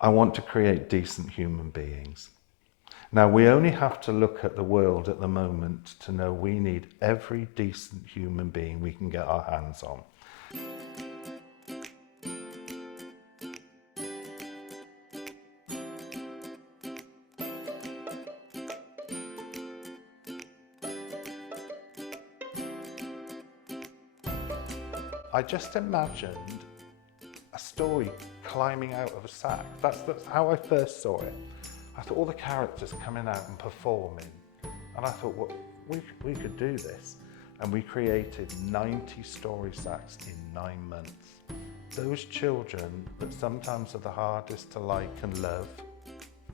I want to create decent human beings. Now, we only have to look at the world at the moment to know we need every decent human being we can get our hands on. I just imagined a story climbing out of a sack. That's how I first saw it. I thought all the characters coming out and performing. And I thought, well, we could do this. And we created 90 story sacks in 9 months. Those children that sometimes are the hardest to like and love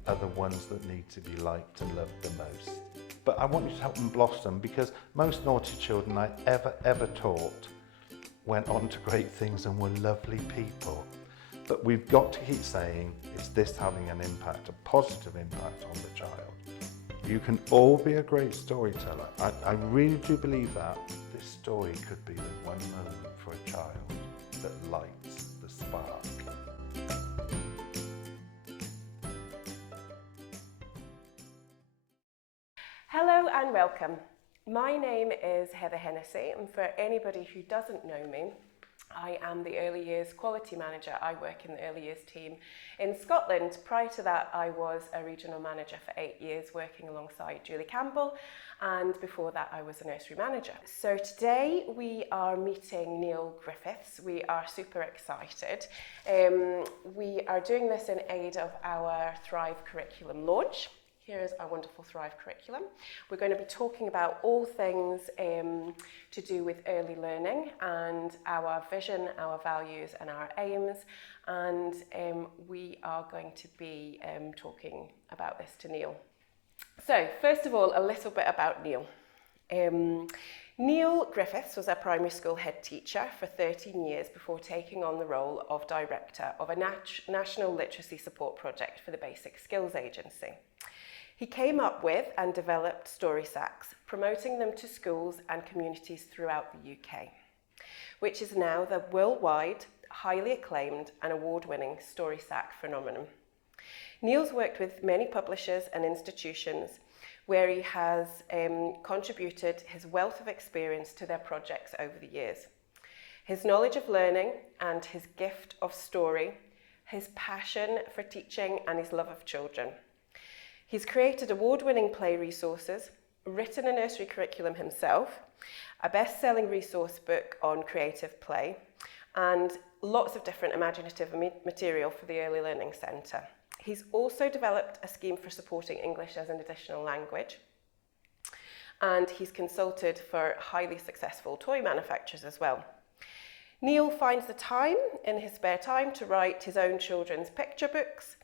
are the ones that need to be liked and loved the most. But I want you to help them blossom, because most naughty children I ever taught went on to great things and were lovely people. But we've got to keep saying, is this having an impact, a positive impact on the child? You can all be a great storyteller. I really do believe that. This story could be the one moment for a child that lights the spark. Hello and welcome. My name is Heather Hennessey, and for anybody who doesn't know me, I am the Early Years Quality Manager. I work in the Early Years team in Scotland. Prior to that, I was a regional manager for 8 years, working alongside Julie Campbell, and before that I was a nursery manager. So today we are meeting Neil Griffiths. We are super excited. We are doing this in aid of our Thrive curriculum launch. Here is our wonderful Thrive curriculum. We're going to be talking about all things to do with early learning and our vision, our values and our aims. And we are going to be talking about this to Neil. So first of all, a little bit about Neil. Neil Griffiths was a primary school head teacher for 13 years before taking on the role of director of a national literacy support project for the Basic Skills Agency. He came up with and developed story sacks, promoting them to schools and communities throughout the UK, which is now the worldwide, highly acclaimed and award-winning story sack phenomenon. Neil's worked with many publishers and institutions where he has contributed his wealth of experience to their projects over the years. His knowledge of learning and his gift of story, his passion for teaching and his love of children. He's created award-winning play resources, written a nursery curriculum himself, a best-selling resource book on creative play, and lots of different imaginative material for the Early Learning Centre. He's also developed a scheme for supporting English as an additional language, and he's consulted for highly successful toy manufacturers as well. Neil finds the time in his spare time to write his own children's picture books,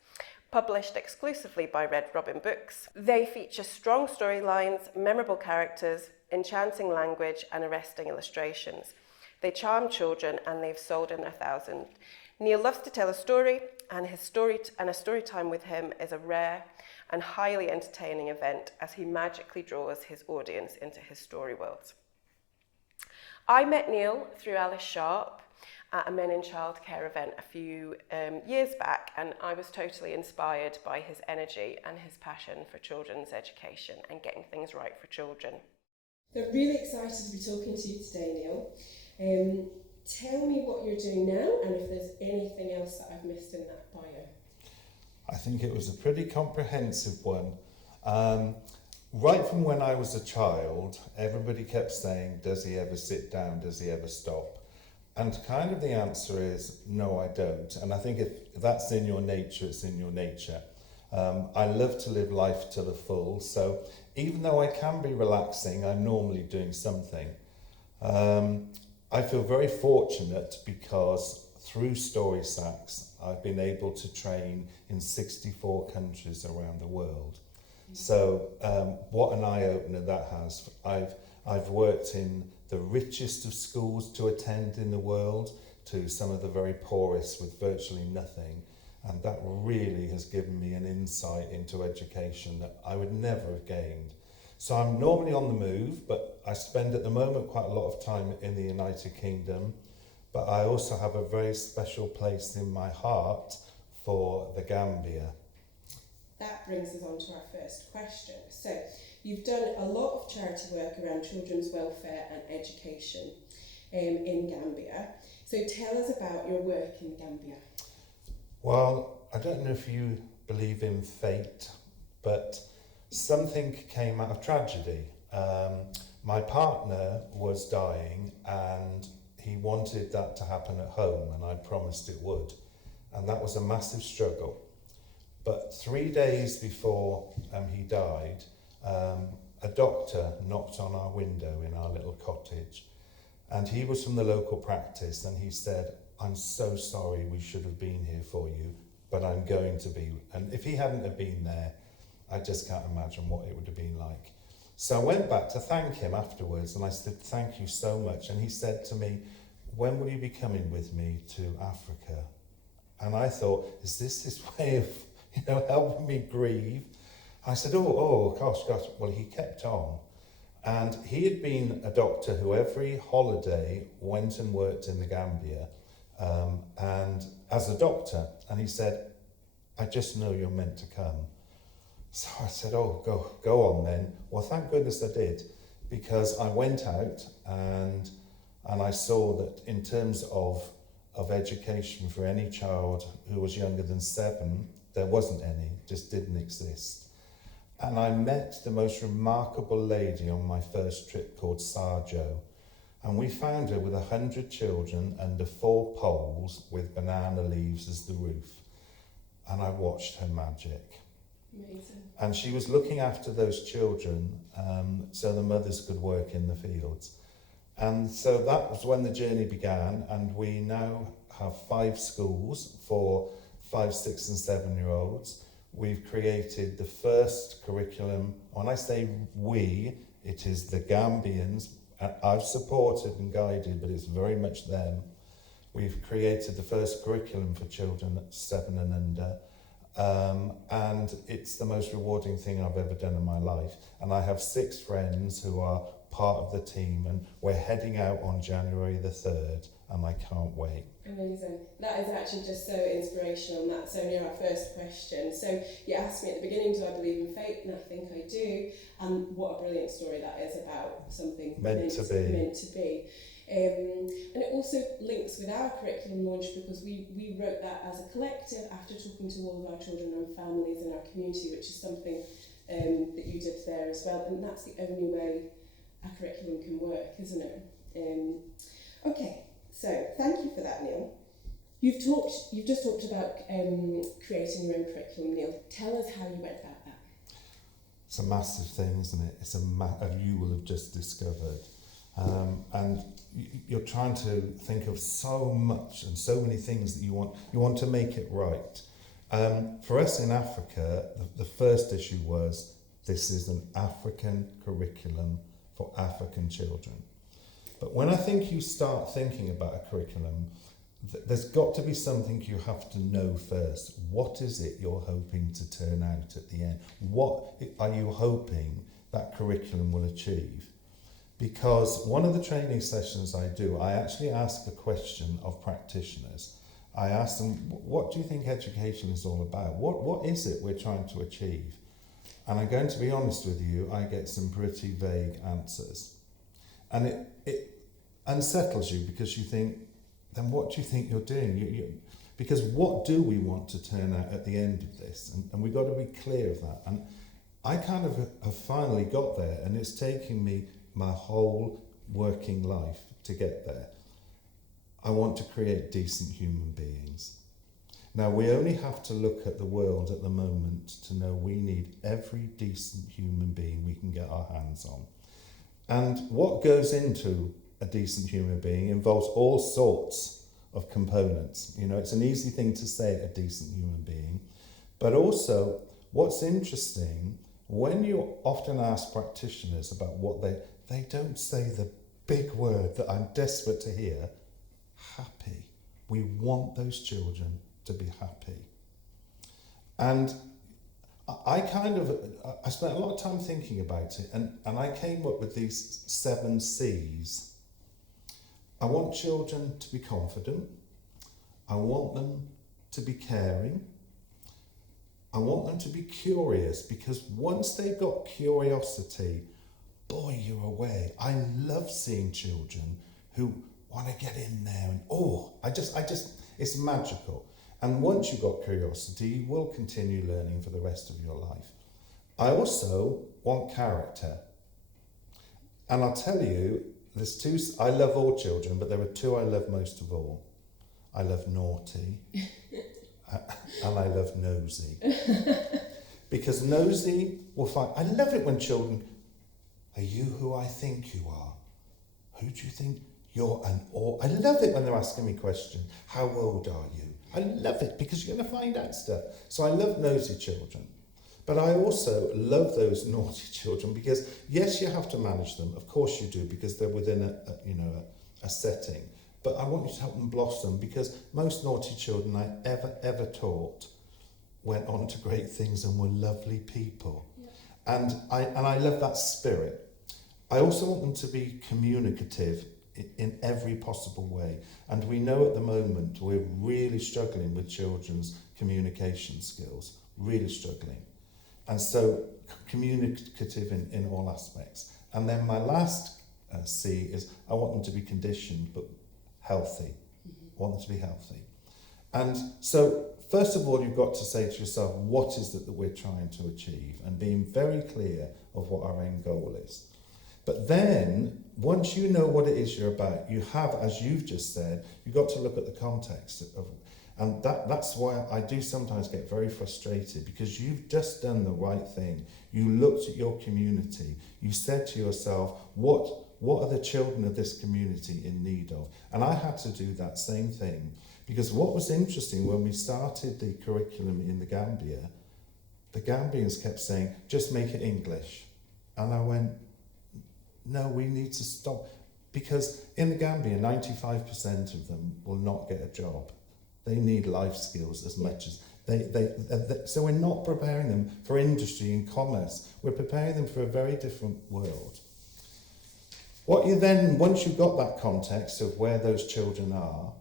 published exclusively by Red Robin Books. They feature strong storylines, memorable characters, enchanting language and arresting illustrations. They charm children and they've sold in 1,000. Neil loves to tell a story, and a story time with him is a rare and highly entertaining event as he magically draws his audience into his story worlds. I met Neil through Alice Sharp at a Men in Childcare event a few years back, and I was totally inspired by his energy and his passion for children's education and getting things right for children. So I'm really excited to be talking to you today, Neil. Tell me what you're doing now and if there's anything else that I've missed in that bio. I think it was a pretty comprehensive one. Right from when I was a child, everybody kept saying, does he ever sit down, does he ever stop? And kind of the answer is, no, I don't. And I think if that's in your nature, it's in your nature. I love to live life to the full. So even though I can be relaxing, I'm normally doing something. I feel very fortunate because through Story Sacks, I've been able to train in 64 countries around the world. So what an eye-opener that has. I've worked in the richest of schools to attend in the world to some of the very poorest with virtually nothing. And that really has given me an insight into education that I would never have gained. So I'm normally on the move, but I spend at the moment quite a lot of time in the United Kingdom. But I also have a very special place in my heart for the Gambia. That brings us on to our first question. So, you've done a lot of charity work around children's welfare and education in Gambia. So tell us about your work in Gambia. Well, I don't know if you believe in fate, but something came out of tragedy. My partner was dying and he wanted that to happen at home, and I promised it would. And that was a massive struggle. But 3 days before he died, a doctor knocked on our window in our little cottage, and he was from the local practice, and he said, "I'm so sorry, we should have been here for you, but I'm going to be." And if he hadn't have been there, I just can't imagine what it would have been like. So I went back to thank him afterwards, and I said, "Thank you so much." And he said to me, "When will you be coming with me to Africa?" And I thought, is this his way of, helping me grieve? I said, gosh. Well, he kept on. And he had been a doctor who every holiday went and worked in the Gambia, and as a doctor. And he said, "I just know you're meant to come." So I said, go on then. Well, thank goodness I did, because I went out and I saw that in terms of education for any child who was younger than 7, there wasn't any, just didn't exist. And I met the most remarkable lady on my first trip called Sarjo. And we found her with 100 children under 4 poles with banana leaves as the roof. And I watched her magic. Amazing. And she was looking after those children so the mothers could work in the fields. And so that was when the journey began, and we now have 5 schools for 5, 6 and 7-year-olds. We've created the first curriculum. When I say we, it is the Gambians. I've supported and guided, but it's very much them. We've created the first curriculum for children at 7 and under. And it's the most rewarding thing I've ever done in my life. And I have 6 friends who are part of the team, and we're heading out on January the 3rd, and I can't wait. Amazing. That is actually just so inspirational, and that's only our first question. So you asked me at the beginning, do I believe in fate? And I think I do. And what a brilliant story that is about something meant to be. And it also links with our curriculum launch, because we wrote that as a collective after talking to all of our children and families in our community, which is something that you did there as well. And that's the only way a curriculum can work, isn't it? Okay, so thank you for that, Neil. You've just talked about creating your own curriculum, Neil. Tell us how you went about that. It's a massive thing, isn't it? It's you will have just discovered. And you're trying to think of so much and so many things that you want to make it right. For us in Africa, the first issue was, this is an African curriculum for African children. But when I think you start thinking about a curriculum, there's got to be something you have to know first. What is it you're hoping to turn out at the end? What are you hoping that curriculum will achieve? Because one of the training sessions I do, I actually ask a question of practitioners. I ask them, what do you think education is all about? What is it we're trying to achieve? And I'm going to be honest with you, I get some pretty vague answers. And it unsettles you, because you think, then what do you think you're doing? Because what do we want to turn out at the end of this? And we've got to be clear of that. And I kind of have finally got there, and it's taken me my whole working life to get there. I want to create decent human beings. Now, we only have to look at the world at the moment to know we need every decent human being we can get our hands on. And what goes into a decent human being involves all sorts of components. It's an easy thing to say, a decent human being. But also, what's interesting, when you often ask practitioners about what they don't say the big word that I'm desperate to hear, happy. We want those children to be happy. And I spent a lot of time thinking about it, and I came up with these 7 C's. I want children to be confident. I want them to be caring. I want them to be curious, because once they've got curiosity, boy, you're away. I love seeing children who want to get in there and, it's magical. And once you've got curiosity, you will continue learning for the rest of your life. I also want character. And I'll tell you, I love all children, but there are two I love most of all. I love naughty and I love nosy. Because nosy will find, I love it when children, are you who I think you are? Who do you think you're I love it when they're asking me questions. How old are you? I love it because you're going to find out stuff. So I love nosy children. But I also love those naughty children because, yes, you have to manage them. Of course you do, because they're within a setting. But I want you to help them blossom, because most naughty children I ever taught went on to great things and were lovely people. Yeah. And I love that spirit. I also want them to be communicative in every possible way. And we know at the moment we're really struggling with children's communication skills, really struggling. And so communicative in all aspects. And then my last C is I want them to be conditioned but healthy. I want them to be healthy. And so first of all, you've got to say to yourself, what is it that we're trying to achieve? And being very clear of what our end goal is. But then, once you know what it is you're about, you have, as you've just said, you've got to look at the context of. And that's why I do sometimes get very frustrated, because you've just done the right thing. You looked at your community. You said to yourself, what are the children of this community in need of? And I had to do that same thing, because what was interesting when we started the curriculum in the Gambia, the Gambians kept saying, just make it English. And I went, no, we need to stop. Because in the Gambia, 95% of them will not get a job. They need life skills as much as so we're not preparing them for industry and commerce. We're preparing them for a very different world. What you then, once you've got that context of where those children are,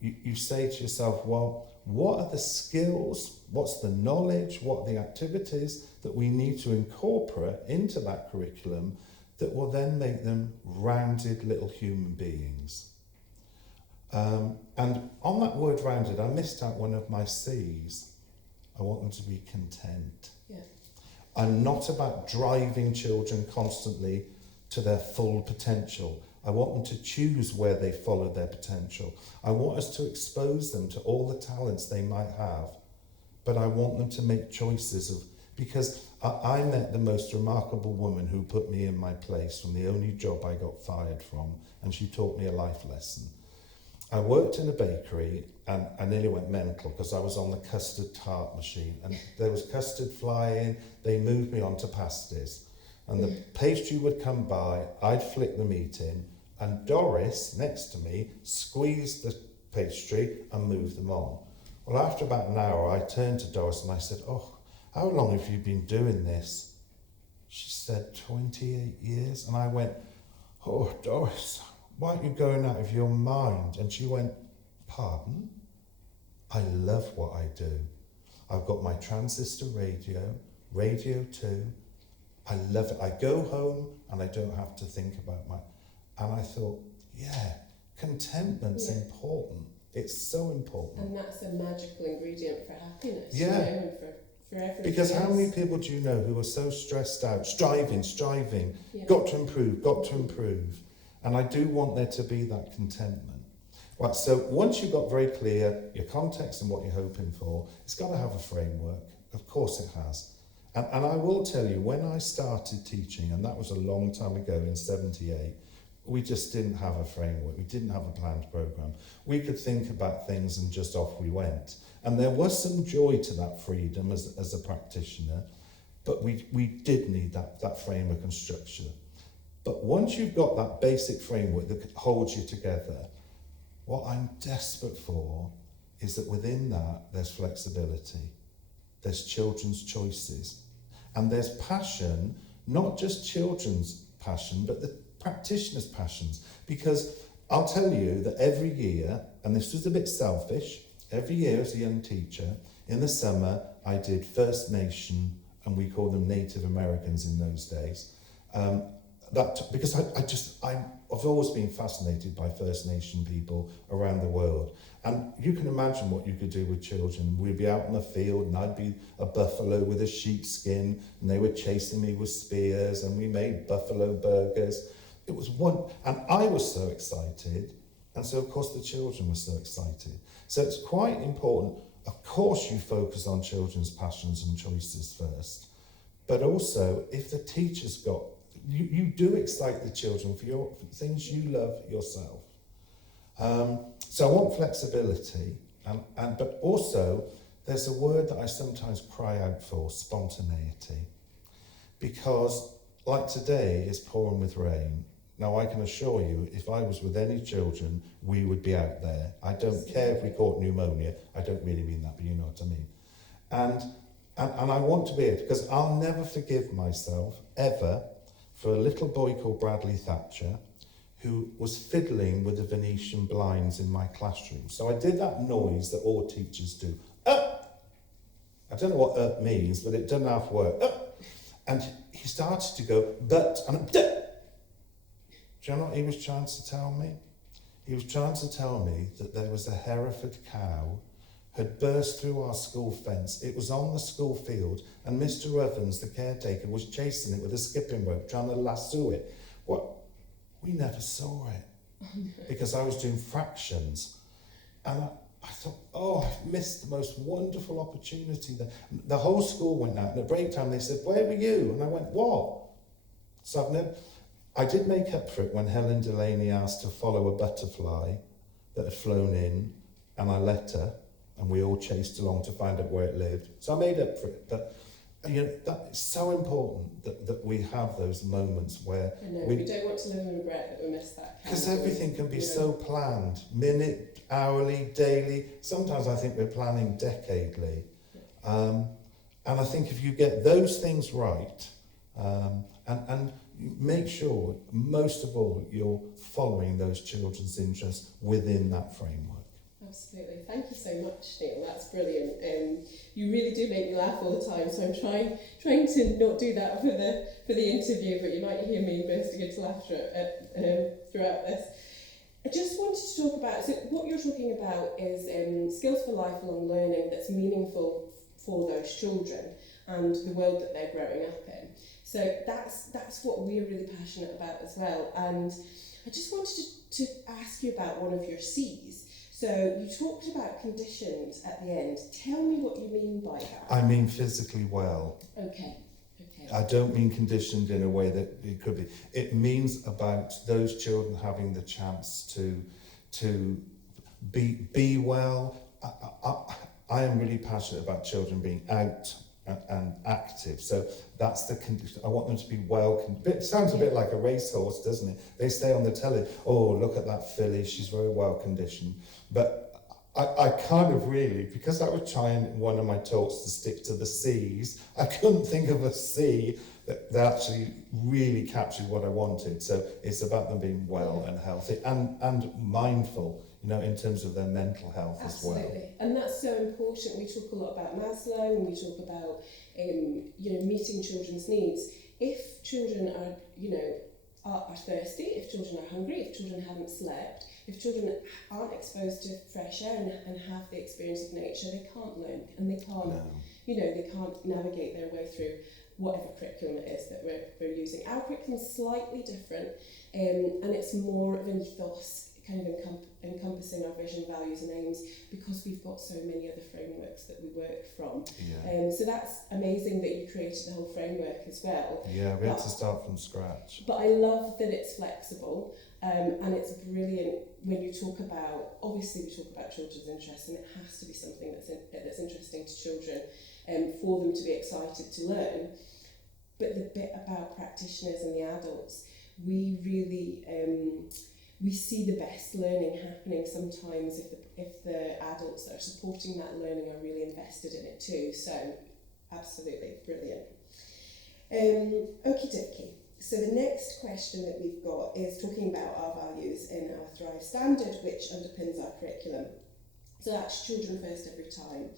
you say to yourself, well, what are the skills, what's the knowledge, what are the activities that we need to incorporate into that curriculum that will then make them rounded little human beings? And on that word rounded, I missed out one of my C's. I want them to be content. Yeah. I'm not about driving children constantly to their full potential. I want them to choose where they follow their potential. I want us to expose them to all the talents they might have, but I want them to make choices because I met the most remarkable woman who put me in my place from the only job I got fired from, and she taught me a life lesson. I worked in a bakery and I nearly went mental because I was on the custard tart machine and there was custard flying. They moved me on to pasties and the pastry would come by, I'd flick the meat in and Doris next to me squeezed the pastry and moved them on. Well, after about an hour, I turned to Doris and I said, oh, how long have you been doing this? She said, 28 years. And I went, oh, Doris, why aren't you going out of your mind? And she went, pardon? I love what I do. I've got my transistor radio, Radio 2. I love it. I go home and I don't have to think about my... And I thought, yeah, contentment's important. It's so important. And that's a magical ingredient for happiness. Yeah. You know, and for everything because else. how many people do you know who are so stressed out, striving, yeah. got to improve. And I do want there to be that contentment. Right, so once you've got very clear your context and what you're hoping for, it's got to have a framework. Of course it has. And I will tell you, when I started teaching, and that was a long time ago in 78, we just didn't have a framework. We didn't have a planned program. We could think about things and just off we went. And there was some joy to that freedom as a practitioner, but we did need that framework and structure. But once you've got that basic framework that holds you together, what I'm desperate for is that within that, there's flexibility, there's children's choices, and there's passion, not just children's passion, but the practitioners' passions. Because I'll tell you that every year, and this was a bit selfish, Every year as a young teacher, in the summer, I did First Nation, and we called them Native Americans in those days. Because I've always been fascinated by First Nation people around the world. And you can imagine what you could do with children. We'd be out in the field and I'd be a buffalo with a sheepskin and they were chasing me with spears and we made buffalo burgers. It was and I was so excited. And so of course the children were so excited. So it's quite important. Of course you focus on children's passions and choices first. But also if the teacher's got, you do excite the children for things you love yourself. So I want flexibility, but also there's a word that I sometimes cry out for, spontaneity. Because like today, it's pouring with rain. Now I can assure you, if I was with any children, we would be out there. I don't care if we caught pneumonia. I don't really mean that, but you know what I mean. And I want to be it, because I'll never forgive myself, ever, for a little boy called Bradley Thatcher, who was fiddling with the Venetian blinds in my classroom. So I did that noise that all teachers do. I don't know what means, but it doesn't have to work. And he started to go, do you know what he was trying to tell me? He was trying to tell me that there was a Hereford cow had burst through our school fence. It was on the school field, and Mr. Evans, the caretaker, was chasing it with a skipping rope, trying to lasso it. We never saw it, because I was doing fractions. And I thought, I've missed the most wonderful opportunity. The whole school went out, and at break time they said, where were you? And I went, what? So I did make up for it when Helen Delaney asked to follow a butterfly that had flown in, and I let her. And we all chased along to find out where it lived. So I made up for it. But it's so important that we have those moments where we don't want to live in regret that we missed that. Because everything can be so planned, minute, hourly, daily. Sometimes I think we're planning decadely. And I think if you get those things right, and make sure, most of all, you're following those children's interests within that framework. Absolutely. Thank you so much, Neil. That's brilliant. You really do make me laugh all the time, so I'm trying to not do that for the interview, but you might hear me bursting into laughter throughout this. I just wanted to talk about, so what you're talking about is skills for lifelong learning that's meaningful for those children and the world that they're growing up in. So that's what we're really passionate about as well. And I just wanted to ask you about one of your C's. So you talked about conditioned at the end. Tell me what you mean by that. I mean physically well. Okay. I don't mean conditioned in a way that it could be. It means about those children having the chance to be well. I am really passionate about children being out and active. So that's the condition. I want them to be well. It sounds a bit like a racehorse, doesn't it? They stay on the telly. Oh, look at that filly. She's very well conditioned. But I kind of really, because I was trying in one of my talks to stick to the C's, I couldn't think of a C that actually really captured what I wanted. So it's about them being well and healthy and mindful, in terms of their mental health as well. Absolutely. And that's so important. We talk a lot about Maslow and we talk about, meeting children's needs. If children are thirsty, if children are hungry, if children haven't slept, if children aren't exposed to fresh air and have the experience of nature, they can't learn and they can't, they can't navigate their way through whatever curriculum it is that we're using. Our curriculum is slightly different, and it's more of an ethos, kind of encompassing our vision, values and aims, because we've got so many other frameworks that we work from. So that's amazing that you created the whole framework as well. Yeah, we had to start from scratch. But I love that it's flexible, and it's brilliant when you talk about, obviously we talk about children's interests, and it has to be something that's interesting to children, for them to be excited to learn. But the bit about practitioners and the adults, we really we see the best learning happening sometimes if the adults that are supporting that learning are really invested in it too. So absolutely brilliant. Okie dokie. So the next question that we've got is talking about our values in our Thrive Standard, which underpins our curriculum. So that's children first every time.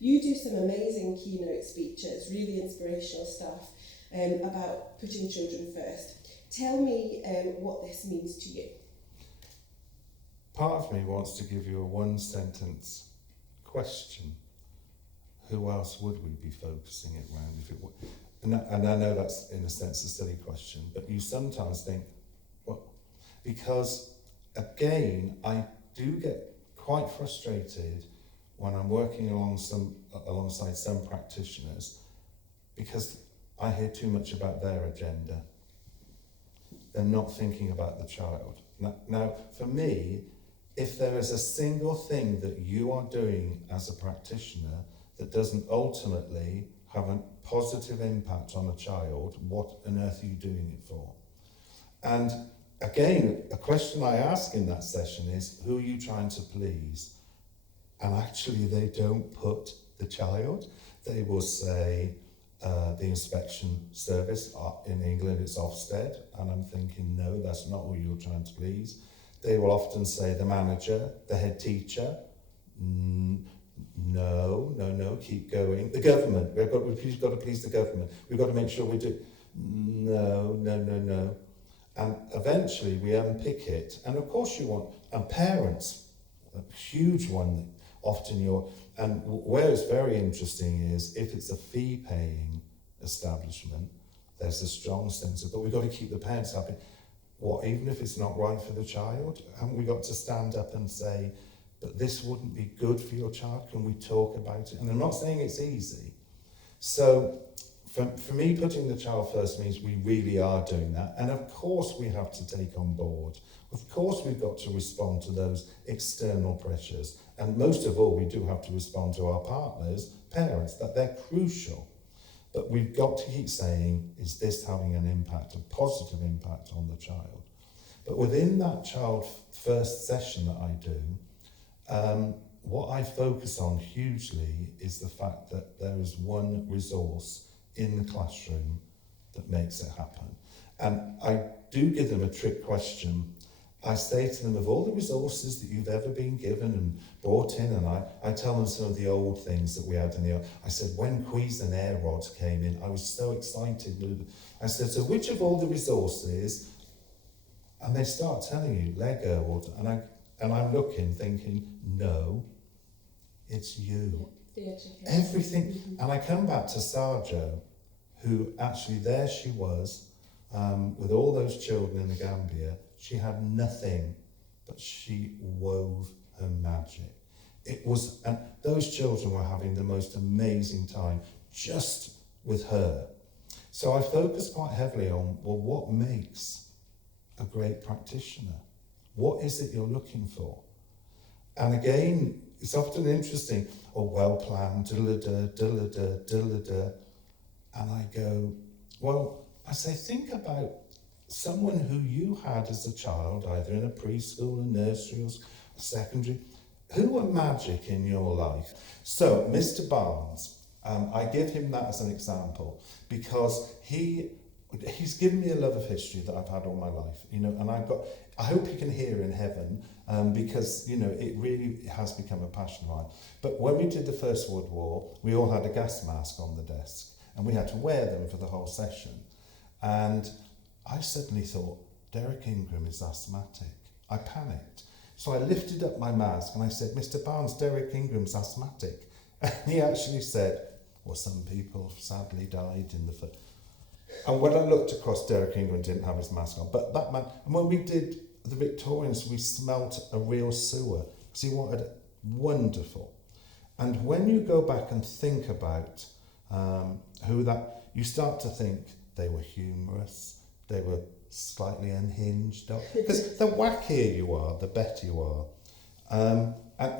You do some amazing keynote speeches, really inspirational stuff about putting children first. Tell me what this means to you. Part of me wants to give you a one-sentence question. Who else would we be focusing it around if it were? And I know that's, in a sense, a silly question, but you sometimes think, well, because, again, I do get quite frustrated when I'm working alongside some practitioners because I hear too much about their agenda. They're not thinking about the child. Now, for me, if there is a single thing that you are doing as a practitioner that doesn't ultimately have a positive impact on a child, what on earth are you doing it for? And again, a question I ask in that session is, who are you trying to please? And actually they don't put the child. They will say the inspection service, in England it's Ofsted, and I'm thinking, no, that's not who you're trying to please. They will often say the manager, the head teacher. No, keep going. The government, we've got to please the government. We've got to make sure we do. No. And eventually we unpick it. And of course you want, and parents, a huge one that often and where it's very interesting is if it's a fee-paying establishment, there's a strong sense of, but we've got to keep the parents happy. What, even if it's not right for the child? Haven't we got to stand up and say, but this wouldn't be good for your child? Can we talk about it? And I'm not saying it's easy. So for me, putting the child first means we really are doing that. And of course we have to take on board. Of course we've got to respond to those external pressures. And most of all, we do have to respond to our partners, parents, that they're crucial. But we've got to keep saying, is this having an impact, a positive impact on the child? But within that child first session that I do, what I focus on hugely is the fact that there is one resource in the classroom that makes it happen. And I do give them a trick question. I say to them, of all the resources that you've ever been given and brought in, and I tell them some of the old things that we had in the... I said, when Cuisenaire rods came in, I was so excited. I said, so which of all the resources... And they start telling you, Lego, and I'm looking, thinking, no, it's you. Everything. Mm-hmm. And I come back to Sarjo, who actually there she was, with all those children in the Gambia. She had nothing, but she wove her magic. It was, and those children were having the most amazing time just with her. So I focused quite heavily on, well, what makes a great practitioner? What is it you're looking for? And again, it's often interesting, well-planned, diddle-da. And I go, well, I say, think about someone who you had as a child, either in a preschool, a nursery, or secondary, who were magic in your life. So, Mr. Barnes, I give him that as an example because he's given me a love of history that I've had all my life, and I hope you can hear in heaven, because, it really has become a passion of mine. But when we did the First World War, we all had a gas mask on the desk, and we had to wear them for the whole session. And I suddenly thought, Derek Ingram is asthmatic. I panicked. So I lifted up my mask and I said, Mr. Barnes, Derek Ingram's asthmatic. And he actually said, well, some people sadly died in the first. And when I looked across, Derek Ingram didn't have his mask on. But that man, and when we did the Victorians, we smelt a real sewer. because he wanted wonderful. And when you go back and think about who that, you start to think they were humorous, they were slightly unhinged, because the wackier you are, the better you are. And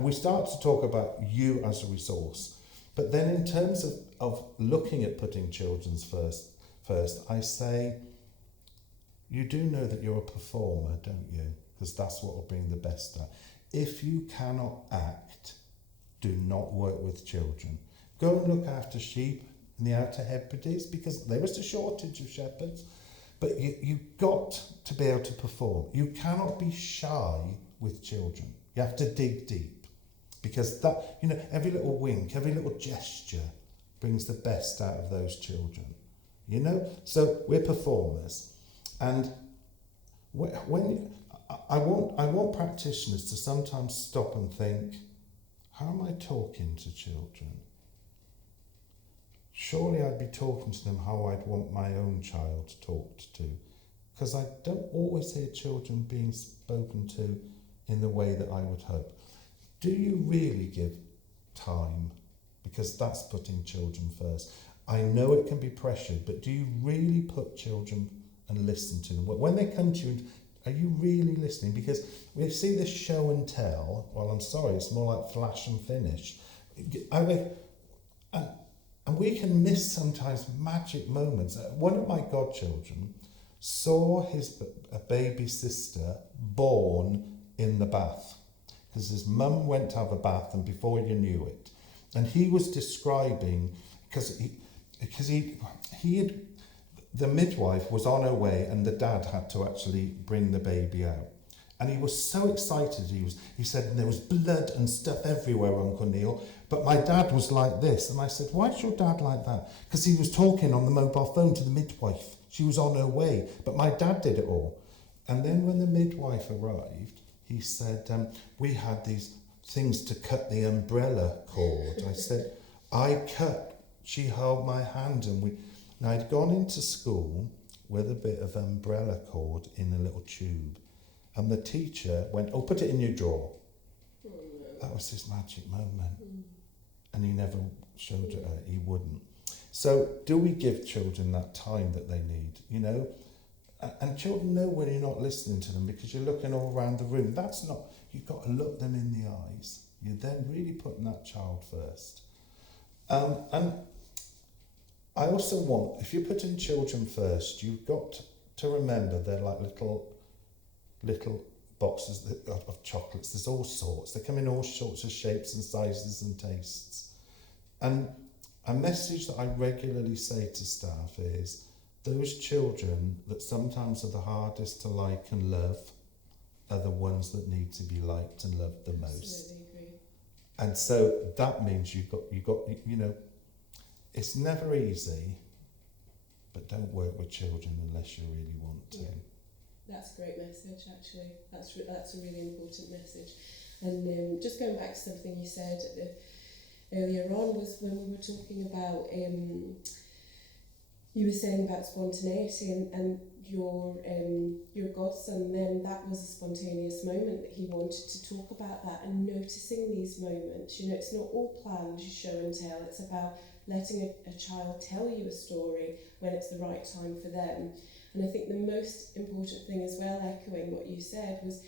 we start to talk about you as a resource. But then in terms of looking at putting children's first, I say, you do know that you're a performer, don't you? Because that's what will bring the best out. If you cannot act, do not work with children. Go and look after sheep in the Outer Hebrides, because there is a shortage of shepherds. But you've got to be able to perform. You cannot be shy with children. You have to dig deep. because that, you know, every little wink, every little gesture brings the best out of those children, you know. So we're performers, and when I want practitioners to sometimes stop and think, how am I talking to children? Surely I'd be talking to them how I'd want my own child talked to, because I don't always hear children being spoken to in the way that I would hope. Do you really give time? Because that's putting children first. I know it can be pressured, but do you really put children and listen to them? When they come to you, are you really listening? Because we see this show and tell. Well, I'm sorry, it's more like flash and finish. I mean, and we can miss sometimes magic moments. One of my godchildren saw a baby sister born in the bath, because his mum went to have a bath, and before you knew it, and he was describing, because the midwife was on her way, and the dad had to actually bring the baby out. And he was so excited. He said, there was blood and stuff everywhere, Uncle Neil, but my dad was like this. And I said, why's your dad like that? Because he was talking on the mobile phone to the midwife. She was on her way, but my dad did it all. And then when the midwife arrived, he said, we had these things to cut the umbrella cord. I said, she held my hand, and I'd gone into school with a bit of umbrella cord in a little tube. And the teacher went, oh, put it in your drawer. Oh, no. That was his magic moment. And he never showed it her, he wouldn't. So do we give children that time that they need, you know? And children know when you're not listening to them because you're looking all around the room. That's not, you've got to look them in the eyes. You're then really putting that child first. And I also want, if you're putting children first, you've got to remember they're like little boxes of chocolates. There's all sorts. They come in all sorts of shapes and sizes and tastes. And a message that I regularly say to staff is, those children that sometimes are the hardest to like and love are the ones that need to be liked and loved the most. Absolutely agree. And so that means you've got, you know, it's never easy, but don't work with children unless you really want to. Yeah. That's a great message, actually. That's a really important message. And just going back to something you said earlier on, was when we were talking about, you were saying about spontaneity, and your godson, then that was a spontaneous moment that he wanted to talk about that, and noticing these moments. You know, it's not all planned, you show and tell. It's about letting a child tell you a story when it's the right time for them. And I think the most important thing as well, echoing what you said, was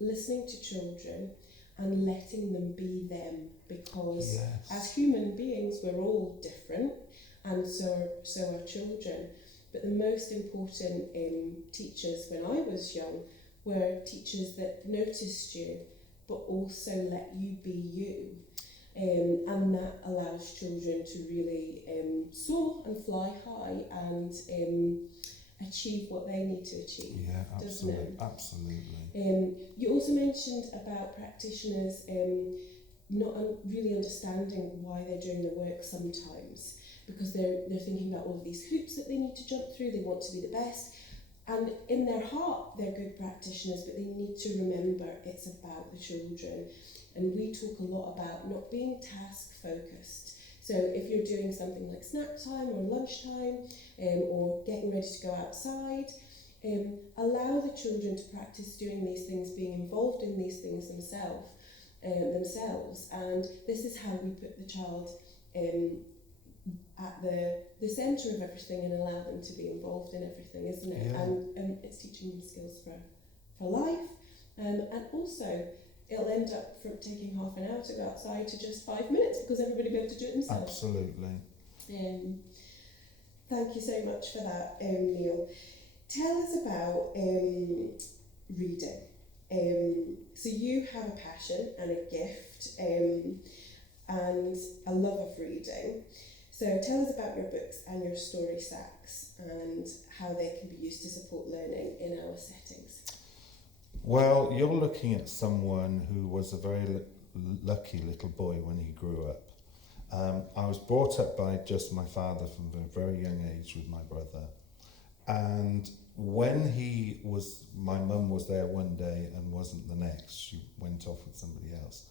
listening to children and letting them be them, because as human beings we're all different, and so are children. But the most important teachers when I was young were teachers that noticed you but also let you be you. And that allows children to really soar and fly high and achieve what they need to achieve. Yeah, absolutely. Doesn't it? Absolutely. You also mentioned about practitioners not really understanding why they're doing the work sometimes, because they're thinking about all of these hoops that they need to jump through. They want to be the best, and in their heart they're good practitioners, but they need to remember it's about the children. And we talk a lot about not being task focused. So if you're doing something like snack time or lunchtime, or getting ready to go outside, allow the children to practice doing these things, being involved in these things themselves. And this is how we put the child at the centre of everything and allow them to be involved in everything, isn't it? Yeah. And it's teaching them skills for life, and also it'll end up from taking half an hour to go outside to just 5 minutes, because everybody will be able to do it themselves. Absolutely. Thank you so much for that, Neil. Tell us about reading. So you have a passion and a gift and a love of reading. So tell us about your books and your story stacks and how they can be used to support learning in our settings. Well, you're looking at someone who was a very lucky little boy when he grew up. I was brought up by just my father from a very young age with my brother. And when my mum was there one day and wasn't the next, she went off with somebody else.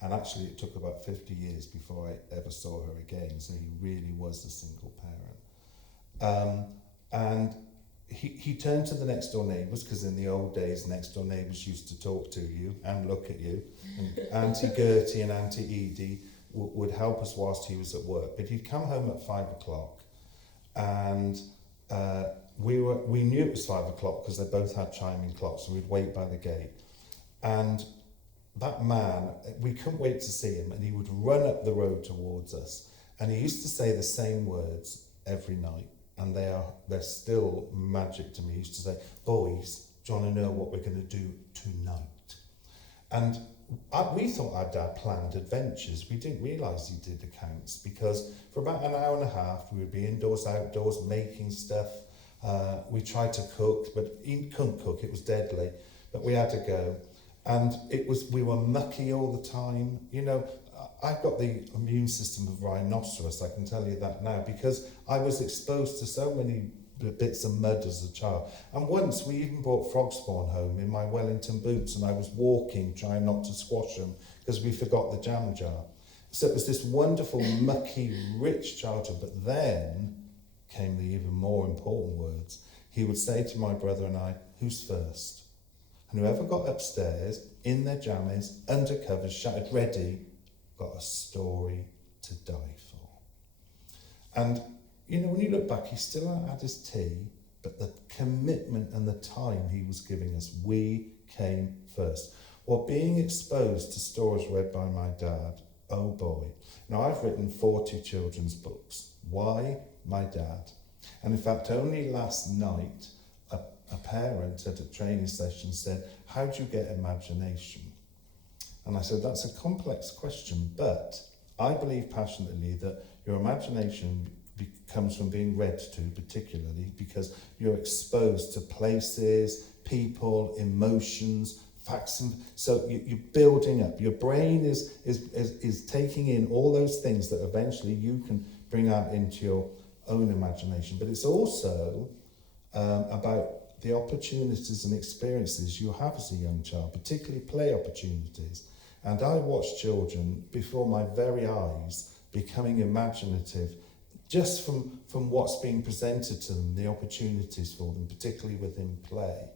And actually it took about 50 years before I ever saw her again, so he really was a single parent. And he turned to the next door neighbours, because in the old days, next door neighbours used to talk to you and look at you. And Auntie Gertie and Auntie Edie would help us whilst he was at work. But he'd come home at 5 o'clock, and we knew it was 5 o'clock because they both had chiming clocks, so we'd wait by the gate. And that man, we couldn't wait to see him, and he would run up the road towards us. And he used to say the same words every night, and they're still magic to me. He used to say, "Boys, do you want to know what we're going to do tonight?" And we thought our dad planned adventures. We didn't realise he did accounts, because for about an hour and a half we would be indoors, outdoors, making stuff. We tried to cook, but he couldn't cook, it was deadly, but we had to go. And we were mucky all the time. You know, I've got the immune system of rhinoceros, I can tell you that now, because I was exposed to so many bits of mud as a child. And once we even brought frog spawn home in my Wellington boots, and I was walking trying not to squash them because we forgot the jam jar. So it was this wonderful, mucky, rich childhood. But then came the even more important words. He would say to my brother and I, "Who's first?" And whoever got upstairs, in their jammies, under covers, shouted, "Ready," got a story to die for. And, you know, when you look back, he still had his tea, but the commitment and the time he was giving us, we came first. Well, being exposed to stories read by my dad, oh boy. Now, I've written 40 children's books. Why? My dad. And in fact, only last night, a parent at a training session said, "How do you get imagination?" And I said, that's a complex question, but I believe passionately that your imagination comes from being read to, particularly because you're exposed to places, people, emotions, facts, and so you're building up. Your brain is taking in all those things that eventually you can bring out into your own imagination. But it's also about the opportunities and experiences you have as a young child, particularly play opportunities. And I watched children before my very eyes becoming imaginative just from what's being presented to them, the opportunities for them, particularly within play.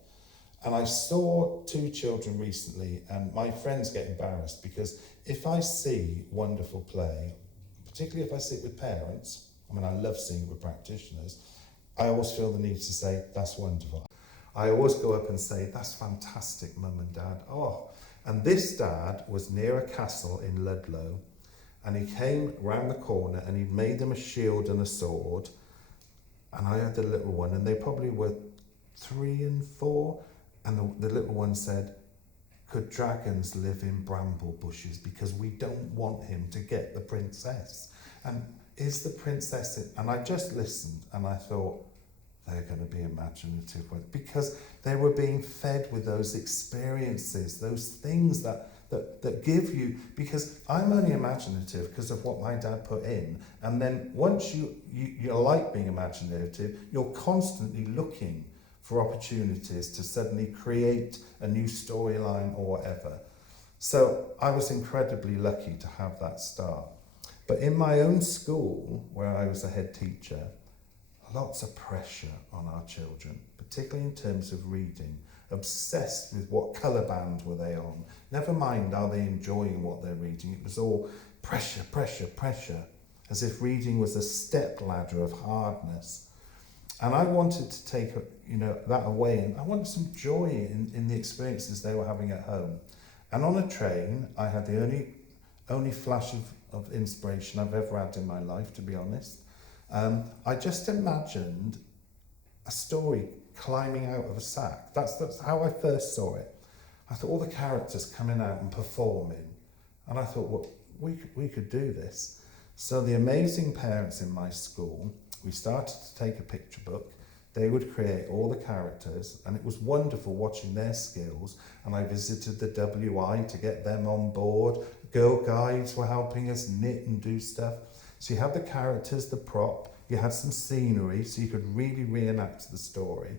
And I saw 2 children recently, and my friends get embarrassed because if I see wonderful play, particularly if I see it with parents, I mean, I love seeing it with practitioners, I always feel the need to say, "That's wonderful." I always go up and say, "That's fantastic, Mum and Dad." Oh, and this dad was near a castle in Ludlow, and he came round the corner and he'd made them a shield and a sword, and I had the little one, and they probably were 3 and 4, and the little one said, "Could dragons live in bramble bushes? Because we don't want him to get the princess. And is the princess it?" And I just listened and I thought, they're going to be imaginative, because they were being fed with those experiences, those things that give you, because I'm only imaginative because of what my dad put in. And then once you like being imaginative, you're constantly looking for opportunities to suddenly create a new storyline or whatever. So I was incredibly lucky to have that start. But in my own school, where I was a head teacher, lots of pressure on our children, particularly in terms of reading, obsessed with what colour band were they on. Never mind, are they enjoying what they're reading? It was all pressure, pressure, pressure, as if reading was a step ladder of hardness. And I wanted to take that away, and I wanted some joy in the experiences they were having at home. And on a train, I had the only flash of inspiration I've ever had in my life, to be honest. I just imagined a story climbing out of a sack. That's how I first saw it. I thought all the characters coming out and performing. And I thought, well, we could do this. So the amazing parents in my school, we started to take a picture book, They would create all the characters, and it was wonderful watching their skills. And I visited the WI to get them on board. Girl guides were helping us knit and do stuff. So you had the characters, the prop, you had some scenery, so you could really reenact the story.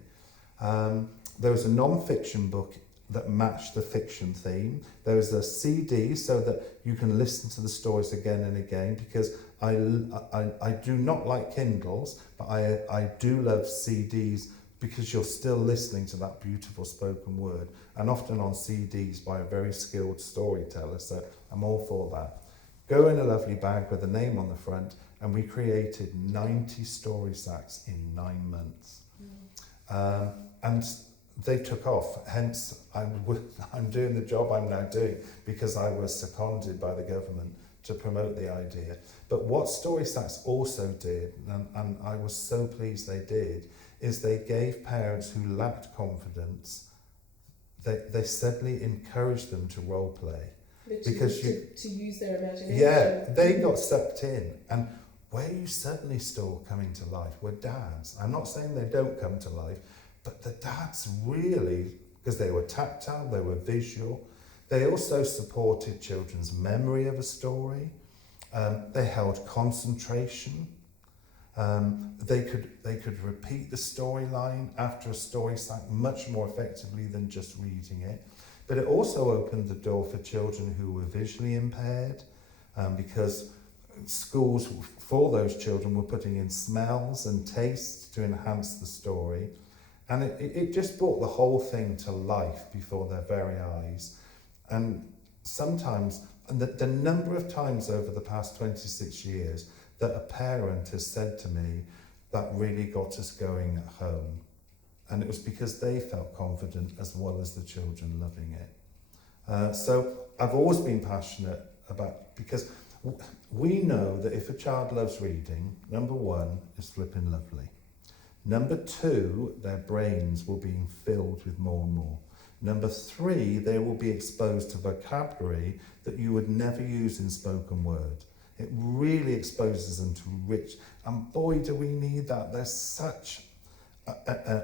There was a non-fiction book that matched the fiction theme. There was a CD so that you can listen to the stories again and again, because I do not like Kindles, but I do love CDs, because you're still listening to that beautiful spoken word, and often on CDs by a very skilled storyteller, so I'm all for that. Go in a lovely bag with a name on the front, and we created 90 story sacks in 9 months. And they took off, hence I'm doing the job I'm now doing, because I was seconded by the government to promote the idea. But what Story Stacks also did, and I was so pleased they did, is they gave parents who lacked confidence, they suddenly encouraged them to role play. Because to use their imagination. Yeah, they got sucked in. And where you suddenly saw coming to life were dads. I'm not saying they don't come to life, but the dads really, because they were tactile, they were visual. They also supported children's memory of a story. They held concentration. They could repeat the storyline after a story sack much more effectively than just reading it. But it also opened the door for children who were visually impaired, because schools for those children were putting in smells and tastes to enhance the story. And it just brought the whole thing to life before their very eyes. And sometimes, the number of times over the past 26 years that a parent has said to me, that really got us going at home. And it was because they felt confident as well as the children loving it. So I've always been passionate about, because we know that if a child loves reading, number one, it's flipping lovely. Number two, their brains will be filled with more and more. Number three, they will be exposed to vocabulary that you would never use in spoken word. It really exposes them to rich, and boy, do we need that. There's such a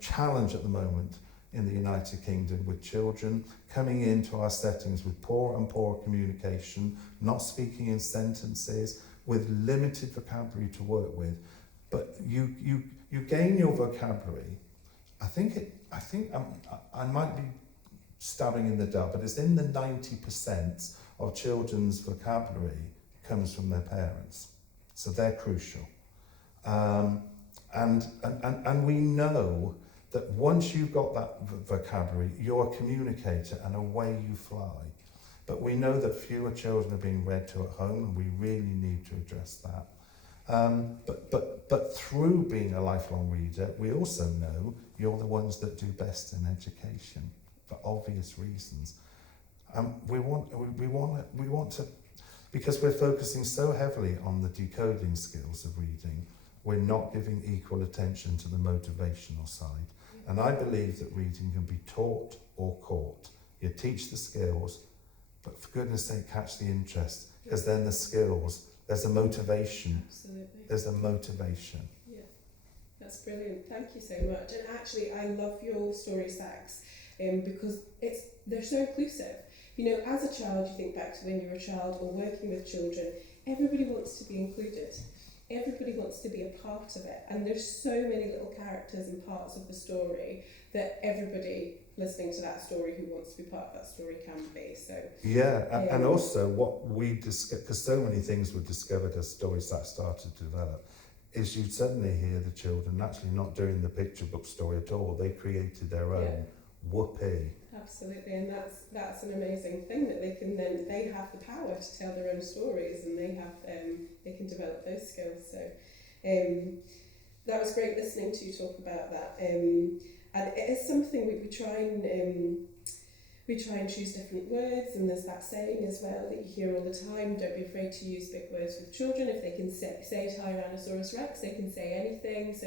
challenge at the moment in the United Kingdom with children coming into our settings with poor and poor communication, not speaking in sentences, with limited vocabulary to work with. But you gain your vocabulary. I might be stabbing in the dark, but it's in the 90% of children's vocabulary comes from their parents. So they're crucial. And we know that once you've got that vocabulary, you're a communicator and away you fly. But we know that fewer children are being read to at home, and we really need to address that. But through being a lifelong reader, we also know you're the ones that do best in education for obvious reasons. We want to, because we're focusing so heavily on the decoding skills of reading, we're not giving equal attention to the motivational side. And I believe that reading can be taught or caught. You teach the skills, but for goodness sake, catch the interest, because then the skills, there's a motivation. Absolutely. There's a motivation. Yeah, that's brilliant. Thank you so much. And actually, I love your story stacks because they're so inclusive. You know, as a child, you think back to when you were a child or working with children, everybody wants to be included. Everybody wants to be a part of it. And there's so many little characters and parts of the story that everybody listening to that story who wants to be part of that story can be. So yeah, and also what we discovered, because so many things were discovered as stories that started to develop, is you'd suddenly hear the children actually not doing the picture book story at all. They created their own. Yeah. Whoopee. Absolutely, and that's an amazing thing that they have the power to tell their own stories, and they can develop those skills. So that was great listening to you talk about that. And it is something we try and choose different words, and there's that saying as well that you hear all the time: don't be afraid to use big words with children. If they can say Tyrannosaurus Rex, they can say anything. So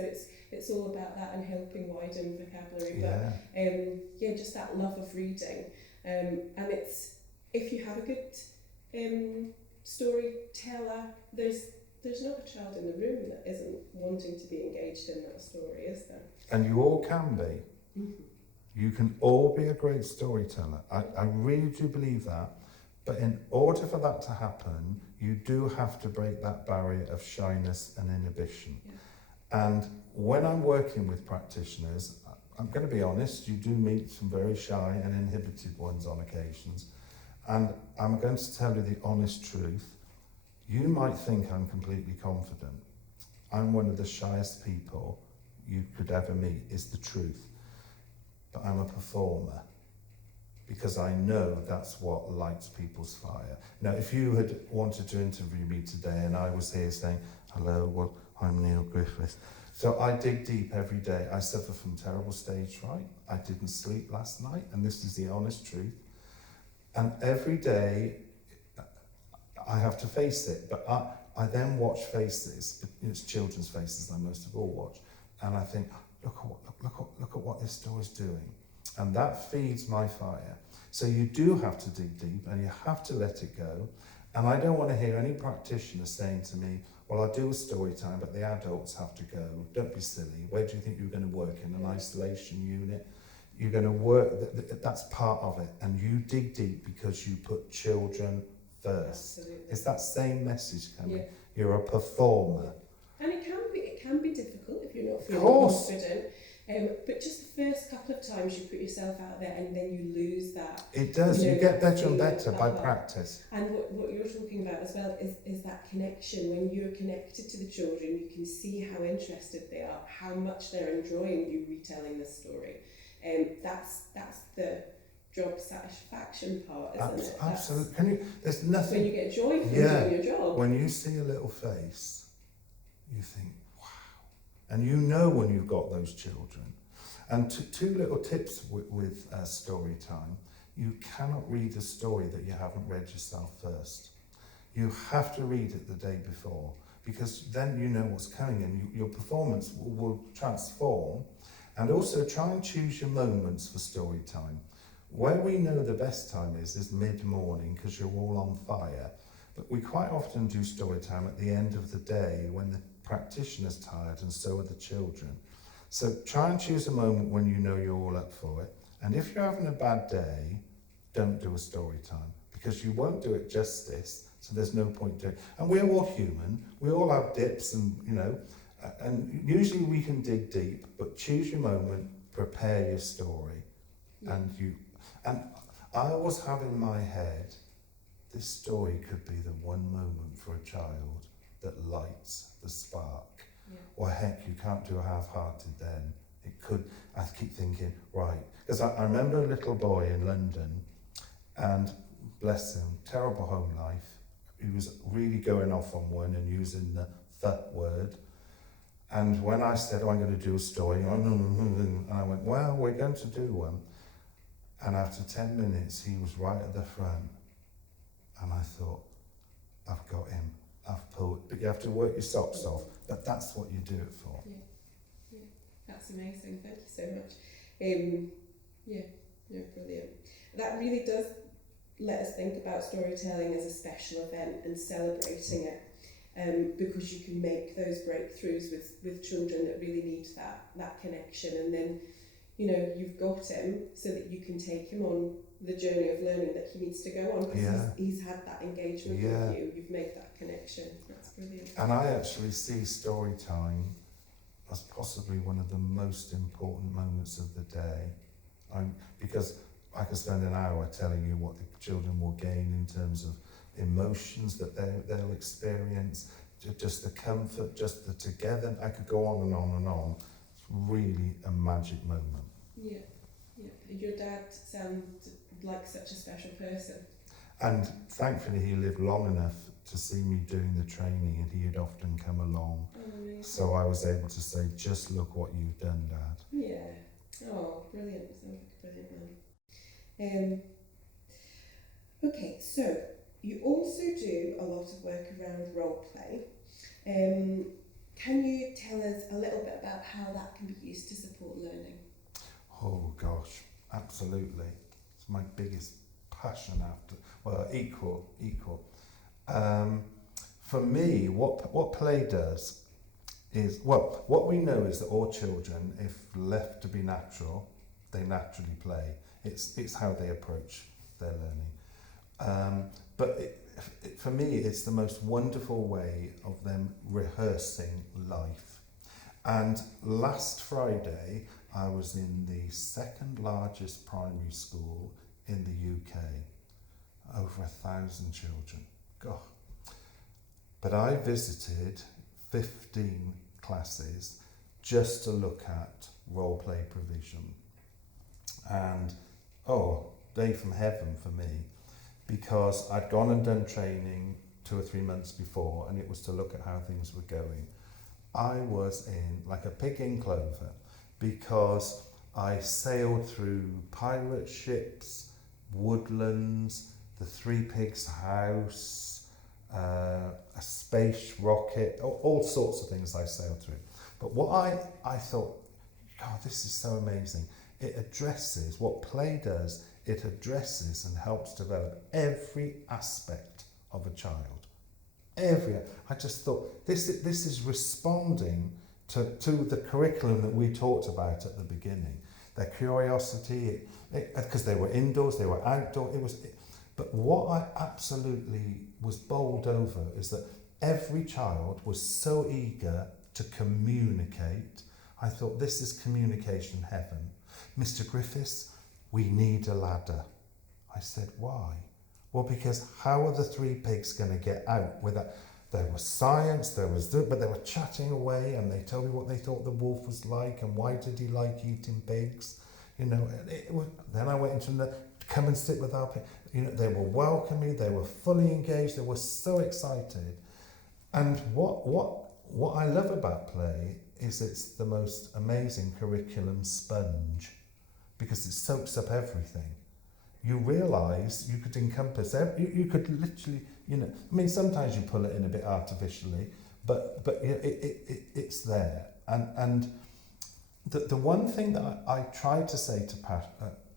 it's all about that and helping widen vocabulary. But just that love of reading. And it's, if you have a good storyteller, there's there's not a child in the room that isn't wanting to be engaged in that story, is there? And you all can be. Mm-hmm. You can all be a great storyteller. I really do believe that. But in order for that to happen, you do have to break that barrier of shyness and inhibition. Yeah. And when I'm working with practitioners, I'm going to be honest, you do meet some very shy and inhibited ones on occasions. And I'm going to tell you the honest truth. You might think I'm completely confident. I'm one of the shyest people you could ever meet, is the truth. But I'm a performer, because I know that's what lights people's fire. Now, if you had wanted to interview me today and I was here saying, hello, well, I'm Neil Griffiths. So I dig deep every day. I suffer from terrible stage fright. I didn't sleep last night, and this is the honest truth. And every day I have to face it, but I then watch faces. It's children's faces I most of all watch. And I think, look at what this story's doing. And that feeds my fire. So you do have to dig deep and you have to let it go. And I don't want to hear any practitioner saying to me, well, I'll do a story time, but the adults have to go. Don't be silly. Where do you think you're going to work? In an isolation unit? You're going to work, that's part of it. And you dig deep because you put children first. Absolutely. It's that same message coming. Yeah. You're a performer. And it can be difficult if you're not feeling course. confident. But just the first couple of times you put yourself out there and then you lose that. It does. You get better and better by that. practice. And what you're talking about as well is that connection. When you're connected to the children, you can see how interested they are, how much they're enjoying you retelling the story. That's the job satisfaction part, isn't it? Absolutely. There's nothing. When you get joy from doing your job. When you see a little face, you think, wow. And you know when you've got those children. And two little tips with story time. You cannot read a story that you haven't read yourself first. You have to read it the day before, because then you know what's coming and your performance will transform. And also try and choose your moments for story time. Where we know the best time is mid-morning, because you're all on fire. But we quite often do story time at the end of the day when the practitioner's tired and so are the children. So try and choose a moment when you know you're all up for it. And if you're having a bad day, don't do a story time, because you won't do it justice, so there's no point doing it. And we're all human, we all have dips and, and usually we can dig deep, but choose your moment, prepare your story. Yeah. And I always have in my head, this story could be the one moment for a child that lights the spark. Yeah. Or heck, you can't do a half-hearted then. It could, I keep thinking, right. Because I remember a little boy in London, and bless him, terrible home life. He was really going off on one and using the word. And when I said, I'm going to do a story, and I went, well, we're going to do one. And after 10 minutes, he was right at the front. And I thought, I've got him, I've pulled. But you have to work your socks off. But that's what you do it for. Yeah, that's amazing. Thank you so much. Brilliant. That really does let us think about storytelling as a special event and celebrating it. Because you can make those breakthroughs with children that really need that connection, and then you've got him so that you can take him on the journey of learning that he needs to go on, because he's had that engagement with you. You've made that connection. That's brilliant. And I actually see story time as possibly one of the most important moments of the day, because I could spend an hour telling you what the children will gain in terms of emotions that they'll experience, just the comfort, just the together. I could go on and on and on. It's really a magic moment. Yeah. Your dad sounded like such a special person. And thankfully he lived long enough to see me doing the training, and he'd often come along. Oh, so I was able to say, just look what you've done, Dad. Yeah. Oh, brilliant. Sounds like a brilliant man. Okay, so you also do a lot of work around role play. Can you tell us a little bit about how that can be used to support learning? Oh gosh, absolutely. It's my biggest passion equal. for me, what play does is, well, what we know is that all children, if left to be natural, they naturally play. It's how they approach their learning. For me, it's the most wonderful way of them rehearsing life. And last Friday, I was in the second largest primary school in the UK. Over 1,000 children. God. But I visited 15 classes just to look at role play provision. And, day from heaven for me, because I'd gone and done training 2 or 3 months before, and it was to look at how things were going. I was in like a pig in clover, because I sailed through pirate ships, woodlands, the Three Pigs house, a space rocket, all sorts of things I sailed through. But what I thought, God, this is so amazing. It addresses, what play does, it addresses and helps develop every aspect of a child. I just thought, this is responding to the curriculum that we talked about at the beginning. Their curiosity, because they were indoors, they were outdoors, but what I absolutely was bowled over is that every child was so eager to communicate. I thought, this is communication heaven. Mr. Griffiths, we need a ladder. I said, why? Well, because how are the three pigs going to get out without... There was science, but they were chatting away, and they told me what they thought the wolf was like and why did he like eating pigs. Then I went into come and sit with our pigs. They were welcoming, they were fully engaged, they were so excited. And what I love about play is it's the most amazing curriculum sponge, because it soaks up everything. You realise you could encompass, you could literally, sometimes you pull it in a bit artificially, but it's there. And the one thing that I try to say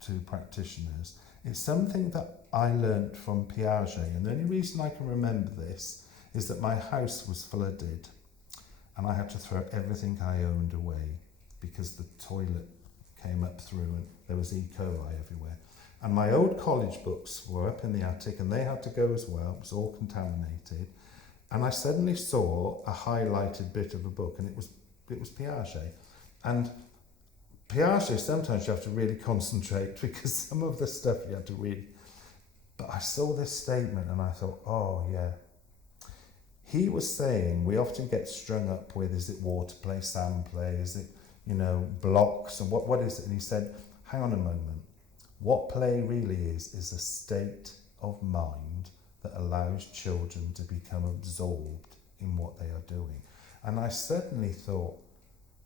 to practitioners is something that I learnt from Piaget, and the only reason I can remember this is that my house was flooded and I had to throw everything I owned away because the toilet came up through and there was E. coli everywhere. And my old college books were up in the attic and they had to go as well. It was all contaminated. And I suddenly saw a highlighted bit of a book, and it was Piaget. And Piaget, sometimes you have to really concentrate because some of the stuff you have to read. But I saw this statement and I thought, oh yeah. He was saying we often get strung up with, is it water play, sand play, is it, blocks, and what is it? And he said, hang on a moment. What play really is a state of mind that allows children to become absorbed in what they are doing. And I suddenly thought,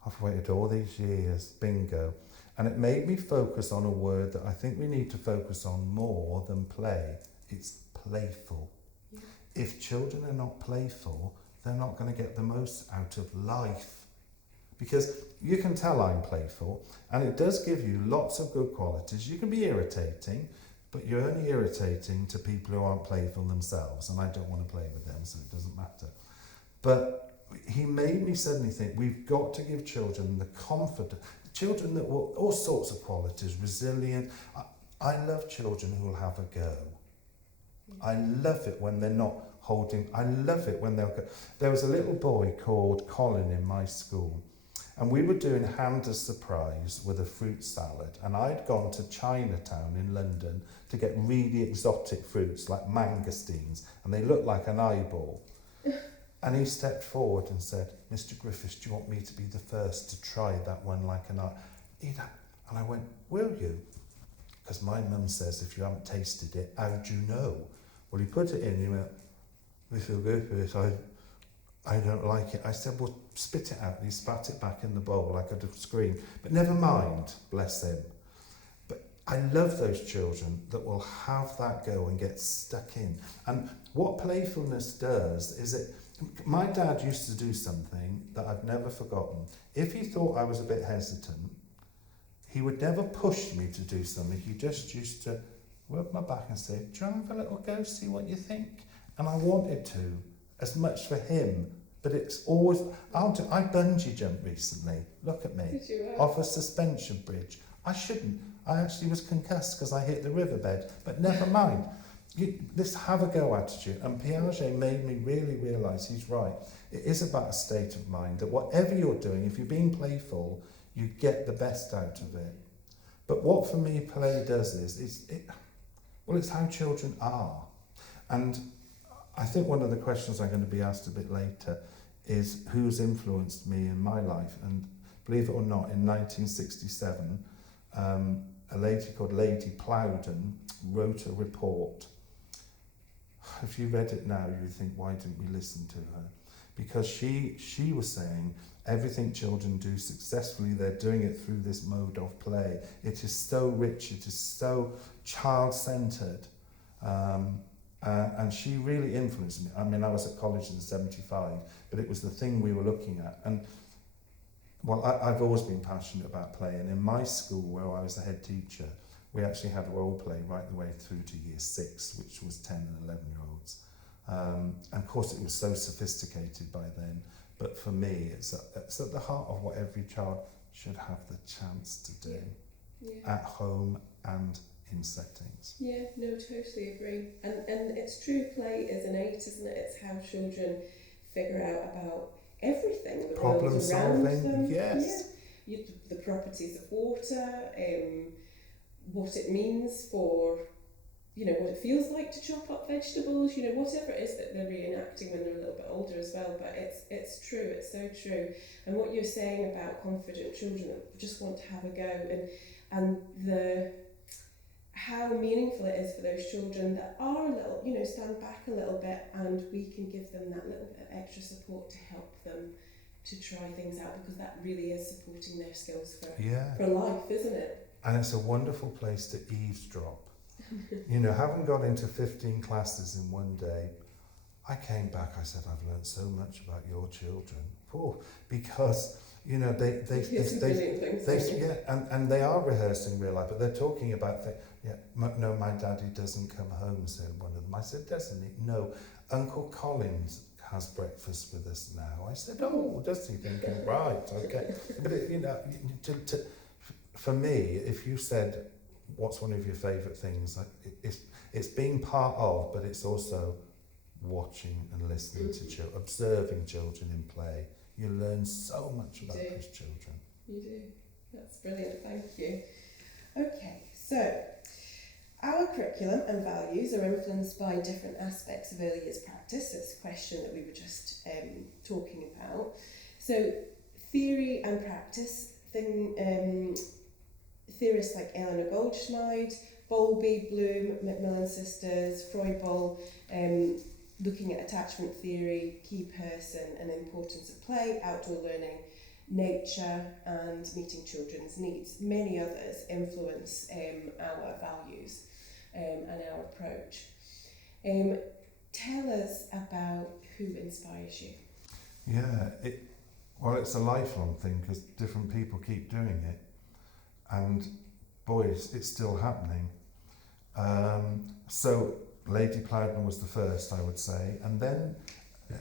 I've waited all these years, bingo. And it made me focus on a word that I think we need to focus on more than play. It's playful. Yeah. If children are not playful, they're not going to get the most out of life. Because you can tell I'm playful, and it does give you lots of good qualities. You can be irritating, but you're only irritating to people who aren't playful themselves, and I don't want to play with them, so it doesn't matter. But he made me suddenly think we've got to give children the confidence, children that will, all sorts of qualities, resilient. I love children who will have a go. I love it when they're not holding, I love it when they'll go. There was a little boy called Colin in my school, and we were doing hand to surprise with a fruit salad, and I'd gone to Chinatown in London to get really exotic fruits like mangosteens, and they looked like an eyeball. And he stepped forward and said, Mr. Griffiths, do you want me to be the first to try that one like an eyeball? And I went, will you? Because my mum says if you haven't tasted it, how do you know? Well, he put it in, he went, Mr. Griffiths, I don't like it. I said, well, spit it out. And he spat it back in the bowl. I could have screamed. But never mind, bless him. But I love those children that will have that go and get stuck in. And what playfulness does is it... My dad used to do something that I've never forgotten. If he thought I was a bit hesitant, he would never push me to do something. He just used to rub my back and say, do you want to have a little go, see what you think? And I wanted to. as much for him, but it's always, I bungee jumped recently, look at me, Did you? off a suspension bridge. I shouldn't, I actually was concussed because I hit the riverbed, but never mind. This have a go attitude, and Piaget made me really realise he's right. It is about a state of mind, that whatever you're doing, if you're being playful, you get the best out of it. But what for me play does is, it's how children are. And I think one of the questions I'm going to be asked a bit later is who's influenced me in my life. And believe it or not, in 1967, a lady called Lady Plowden wrote a report. If you read it now, you would think, why didn't we listen to her? Because she was saying everything children do successfully, they're doing it through this mode of play. It is so rich, it is so child-centred. And she really influenced me. I mean, I was at college in '75, but it was the thing we were looking at. And well, I've always been passionate about play. And in my school, where I was the head teacher, we actually had role play right the way through to year 6, which was 10 and 11-year-olds. And of course, it was so sophisticated by then. But for me, it's at the heart of what every child should have the chance to do at home and in settings. Yeah, no, totally agree. And it's true, play is innate, isn't it? It's how children figure out about everything, the Problem world around solving, them. yes. Yeah. The properties of water, what it means for, what it feels like to chop up vegetables, whatever it is that they're reenacting when they're a little bit older as well. But it's true, it's so true. And what you're saying about confident children that just want to have a go, and how meaningful it is for those children that are a little, stand back a little bit, and we can give them that little bit of extra support to help them to try things out, because that really is supporting their skills for life, isn't it? And it's a wonderful place to eavesdrop. Having got into 15 classes in one day, I came back, I said, I've learned so much about your children. Because they and they are rehearsing real life, but they're talking about things. No, my daddy doesn't come home, said one of them. I said, doesn't he? No, Uncle Collins has breakfast with us now. I said, oh, does he? Thinking, right, okay. But for me, if you said, what's one of your favourite things? It's being part of, but it's also watching and listening to children, observing children in play. You learn so much about those children. You do. That's brilliant, thank you. Okay, so our curriculum and values are influenced by different aspects of early years practice. It's a question that we were just talking about. So theory and practice, theorists like Eleanor Goldschmidt, Bowlby, Bloom, Macmillan Sisters, Froebel, looking at attachment theory, key person and importance of play, outdoor learning, nature and meeting children's needs. Many others influence our values and our approach. Tell us about who inspires you. Yeah, it's a lifelong thing, because different people keep doing it. And boy, it's still happening. So Lady Plowden was the first, I would say. And then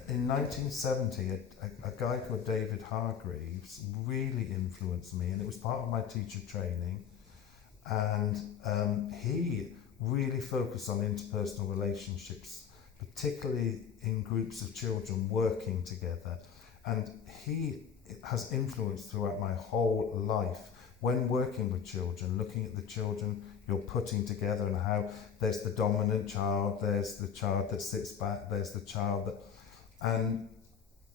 in 1970, a guy called David Hargreaves really influenced me, and it was part of my teacher training. And he really focused on interpersonal relationships, particularly in groups of children working together. And he has influenced throughout my whole life. When working with children, looking at the children you're putting together, and how there's the dominant child, there's the child that sits back, there's the child that... And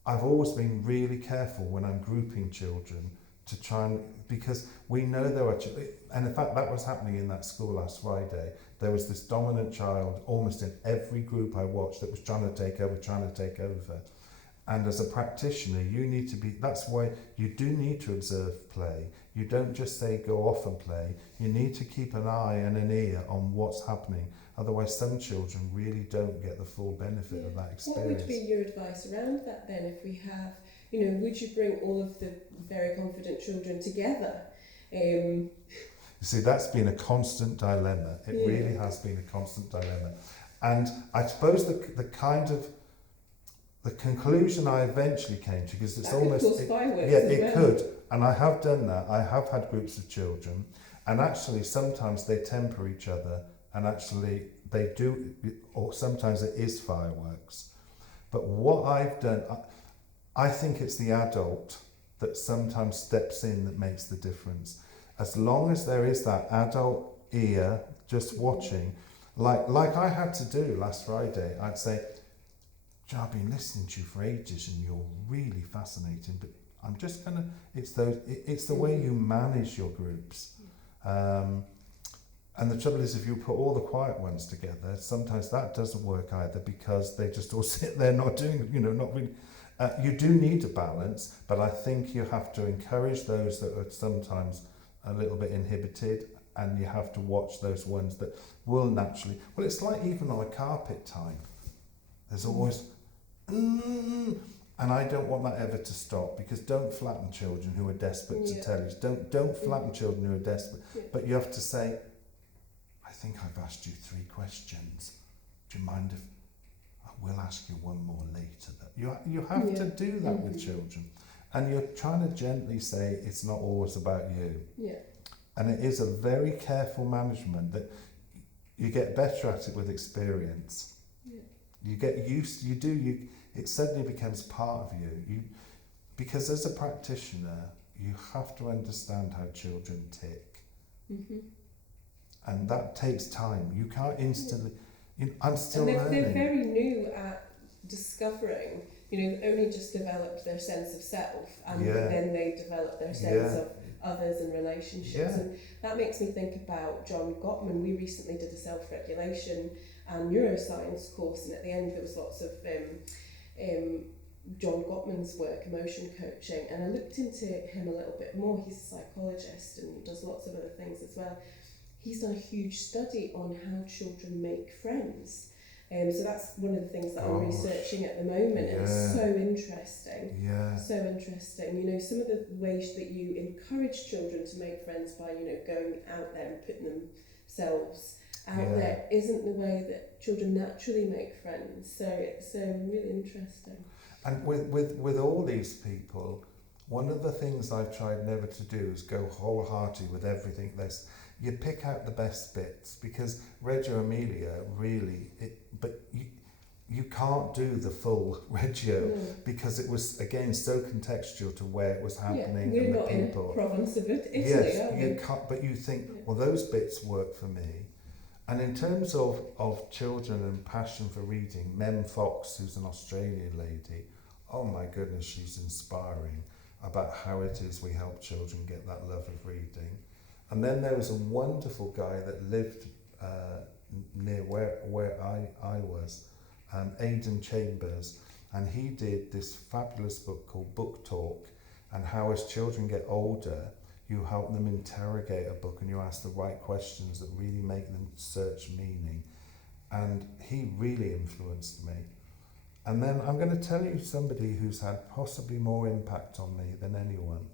I've always been really careful when I'm grouping children to try and... Because we know there are... And in fact, that was happening in that school last Friday. There was this dominant child almost in every group I watched that was trying to take over. And as a practitioner, you need to be... That's why you do need to observe play. You don't just say, go off and play. You need to keep an eye and an ear on what's happening. Otherwise, some children really don't get the full benefit of that experience. What would be your advice around that then, if we have... would you bring all of the very confident children together? You see, that's been a constant dilemma. It really has been a constant dilemma. And I suppose the kind of the conclusion I eventually came to, because it's that almost... could cause fireworks yeah, as it well. could. And I have done that. I have had groups of children, and actually sometimes they temper each other, and actually they do, or sometimes it is fireworks. But what I've done, I think it's the adult that sometimes steps in that makes the difference. As long as there is that adult ear just watching, like I had to do last Friday, I'd say, "Joe, I've been listening to you for ages and you're really fascinating, but I'm just gonna," it's the way you manage your groups. And the trouble is, if you put all the quiet ones together, sometimes that doesn't work either, because they just all sit there not doing, not really. You do need a balance, but I think you have to encourage those that are sometimes a little bit inhibited, and you have to watch those ones that will naturally. Well, it's like even on a carpet time. There's always, and I don't want that ever to stop, because don't flatten children who are desperate to tell you. Don't flatten children who are desperate. But you have to say, "I think I've asked you 3 questions. Do you mind if I will ask you one more later?" That you have to do that with children, and you're trying to gently say it's not always about you. Yeah. And it is a very careful management that you get better at it with experience. Yeah. You get used. It suddenly becomes part of you. Because as a practitioner, you have to understand how children tick. Mm-hmm. And that takes time. You can't instantly... I'm still learning. They're very new at discovering, they've only just developed their sense of self, and then they develop their sense of others and relationships. And that makes me think about John Gottman. We recently did a self-regulation and neuroscience course, and at the end there was lots of John Gottman's work, emotion coaching, and I looked into him a little bit more. He's a psychologist and does lots of other things as well. He's done a huge study on how children make friends. So that's one of the things that I'm researching at the moment, and it's so interesting. Yeah. So interesting. Some of the ways that you encourage children to make friends by, going out there and putting themselves out there isn't the way that children naturally make friends. So it's really interesting. And with all these people, one of the things I've tried never to do is go wholehearted with everything. You pick out the best bits, because Reggio Emilia really, but you can't do the full Reggio because it was, again, so contextual to where it was happening we're and the not people. In a province of Italy, yes, you can't, but you think, well, those bits work for me. And in terms of children and passion for reading, Mem Fox, who's an Australian lady, oh my goodness, she's inspiring about how it is we help children get that love of reading. And then there was a wonderful guy that lived near where I was, Aidan Chambers, and he did this fabulous book called Book Talk, and how as children get older, you help them interrogate a book and you ask the right questions that really make them search meaning. And he really influenced me. And then I'm going to tell you somebody who's had possibly more impact on me than anyone,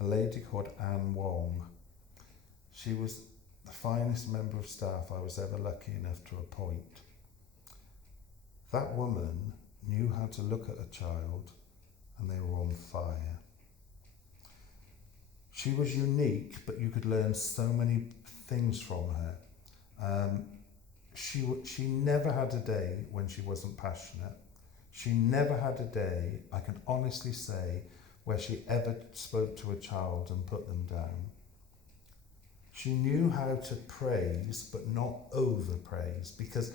a lady called Anne Wong. She was the finest member of staff I was ever lucky enough to appoint. That woman knew how to look at a child and they were on fire. She was unique, but you could learn so many things from her. She never had a day when she wasn't passionate. She never had a day, I can honestly say, where she ever spoke to a child and put them down. She knew how to praise, but not overpraise, because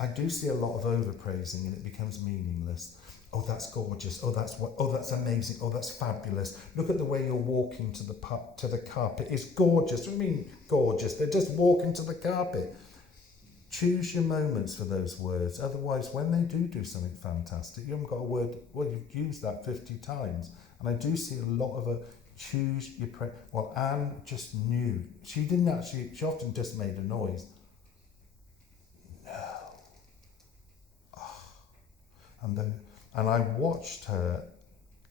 I do see a lot of overpraising and it becomes meaningless. Oh, that's gorgeous. Oh, that's amazing. Oh, that's fabulous. Look at the way you're walking to the carpet. It's gorgeous. What do you mean gorgeous? They're just walking to the carpet. Choose your moments for those words. Otherwise, when they do something fantastic, you haven't got a word. Well, you've used that 50 times. And I do see a lot of a choose your well, Anne just knew. She didn't actually, she often just made a noise. No. Oh. And I watched her,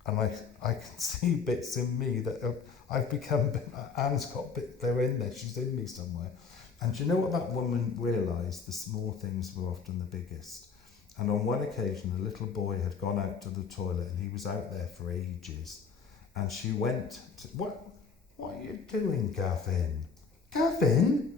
and I can see bits in me that I've become, Anne's got bits, they're in there, she's in me somewhere. And do you know what that woman realised? The small things were often the biggest. And on one occasion, a little boy had gone out to the toilet and he was out there for ages. And she went to, what are you doing, Gavin? Gavin?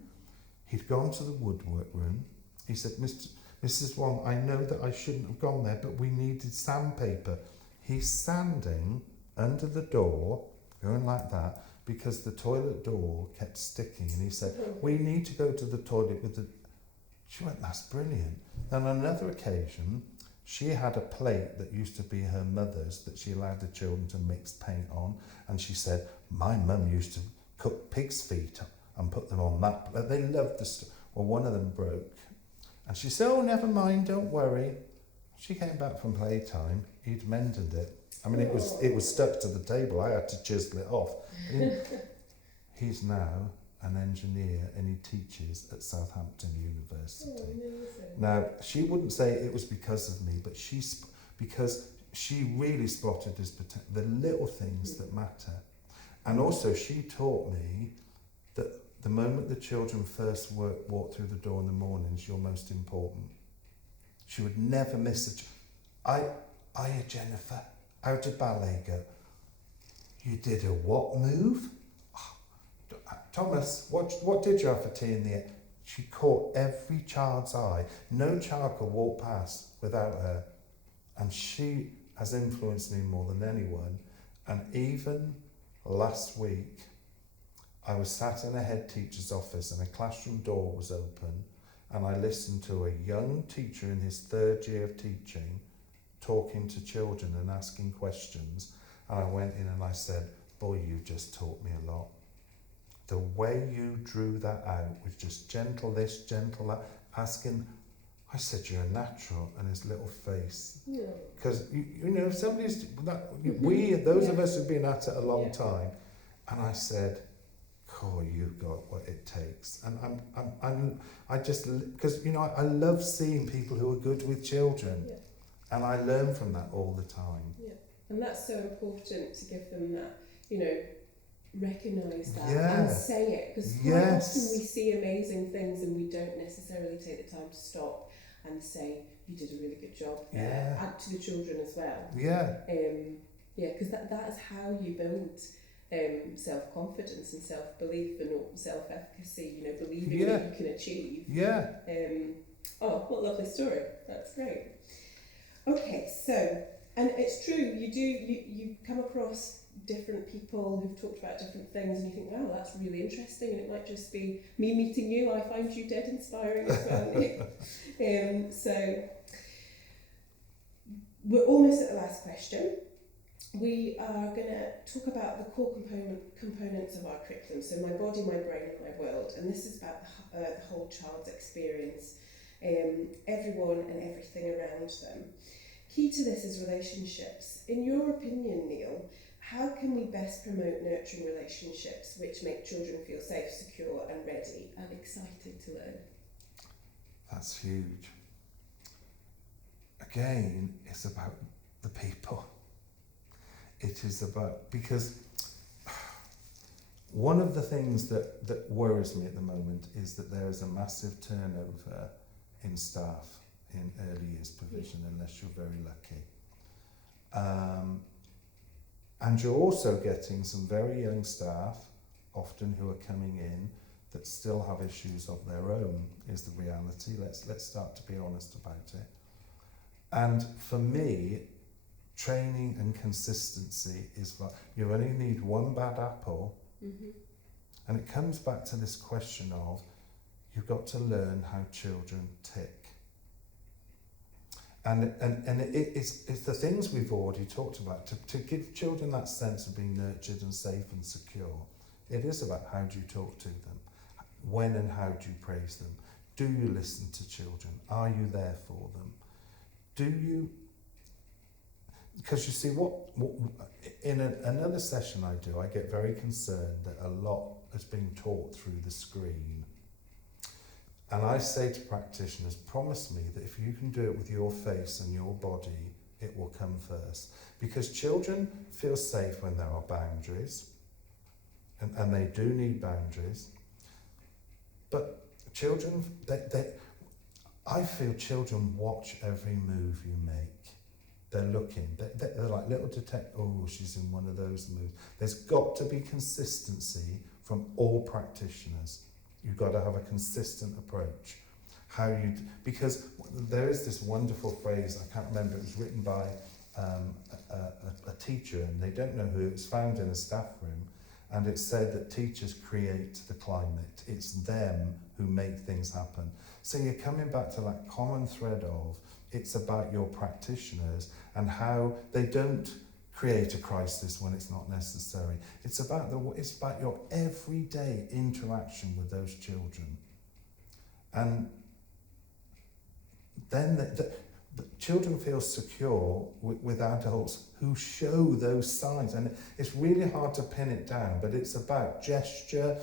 He'd gone to the woodwork room. He said, Mrs. Wong, I know that I shouldn't have gone there, but we needed sandpaper. He's sanding under the door, going like that, because the toilet door kept sticking. And he said, we need to go to the toilet with the... She went, that's brilliant. Then on another occasion, she had a plate that used to be her mother's that she allowed the children to mix paint on. And she said, my mum used to cook pig's feet and put them on that. But they loved the stuff. Well, one of them broke. And she said, oh, never mind, don't worry. She came back from playtime. He'd mended it. I mean, it was stuck to the table. I had to chisel it off. He's now an engineer and he teaches at Southampton University. Now, she wouldn't say it was because of me, but because she really spotted the little things that matter. And also she taught me that the moment the children first walk through the door in the mornings, you're most important. She would never miss Hiya, Jennifer, how did ballet go? You did a what move? Thomas, what did you have for tea in the air? She caught every child's eye. No child could walk past without her. And she has influenced me more than anyone. And even last week, I was sat in a head teacher's office and a classroom door was open, and I listened to a young teacher in his third year of teaching talking to children and asking questions. And I went in and I said, boy, you just taught me a lot. The way you drew that out was just gentle this, gentle that, asking. I said, you're a natural, and his little face. Because, you know, somebody's, those of us who've been at it a long time, and I said, oh, you've got what it takes. And I just, because, you know, I love seeing people who are good with children. And I learn from that all the time. Yeah, and that's so important to give them that, you know, recognise that and say it. Because quite often we see amazing things and we don't necessarily take the time to stop and say, you did a really good job. Add to the children as well. Because that is how you build self-confidence and self-belief and self-efficacy, you know, believing that you can achieve. Oh, what a lovely story. That's great. Okay, so, and it's true, you come across different people who've talked about different things and you think, wow, that's really interesting, and it might just be me meeting you. I find you dead inspiring as well. So, we're almost at the last question. We are going to talk about the core components of our curriculum, so my body, my brain and my world, and this is about the whole child's experience, everyone and everything around them. Key to this is relationships. In your opinion, Neil, how can we best promote nurturing relationships which make children feel safe, secure and ready and excited to learn? That's huge. Again, it's about the people. It is about, because one of the things that worries me at the moment is that there is a massive turnover in staff in early years provision, unless you're very lucky. And you're also getting some very young staff, often who are coming in, that still have issues of their own, is the reality. Let's start to be honest about it. And for me, training and consistency is, you only need one bad apple. And it comes back to this question of, you've got to learn how children tick. And it's the things we've already talked about, to give children that sense of being nurtured and safe and secure. It is about, how do you talk to them? When and how do you praise them? Do you listen to children? Are you there for them? Do you... Because you see, in another session I do, I get very concerned that a lot is being taught through the screen. And I say to practitioners, promise me that if you can do it with your face and your body, it will come first. Because children feel safe when there are boundaries, and they do need boundaries. But children, I feel children watch every move you make. They're looking. They're like little detectives. Oh, she's in one of those moves. There's got to be consistency from all practitioners. You've got to have a consistent approach. Because there is this wonderful phrase, I can't remember, it was written by a teacher, and they don't know who, it's found in a staff room, and it said that teachers create the climate. It's them who make things happen. So you're coming back to that common thread of, it's about your practitioners and how they don't create a crisis when it's not necessary. It's about your everyday interaction with those children. And then the children feel secure with adults who show those signs, and it's really hard to pin it down, but it's about gesture.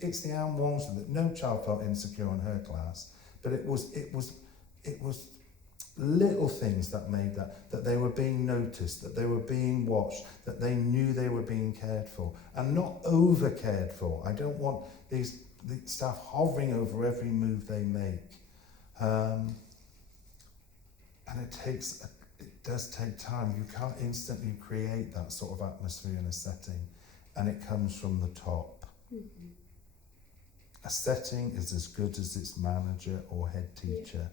It's the Anne Walmsley that no child felt insecure in her class, but it was little things that made that they were being noticed, that they were being watched, that they knew they were being cared for, and not over cared for. I don't want the staff hovering over every move they make. And it does take time. You can't instantly create that sort of atmosphere in a setting, and it comes from the top. Mm-hmm. A setting is as good as its manager or head teacher.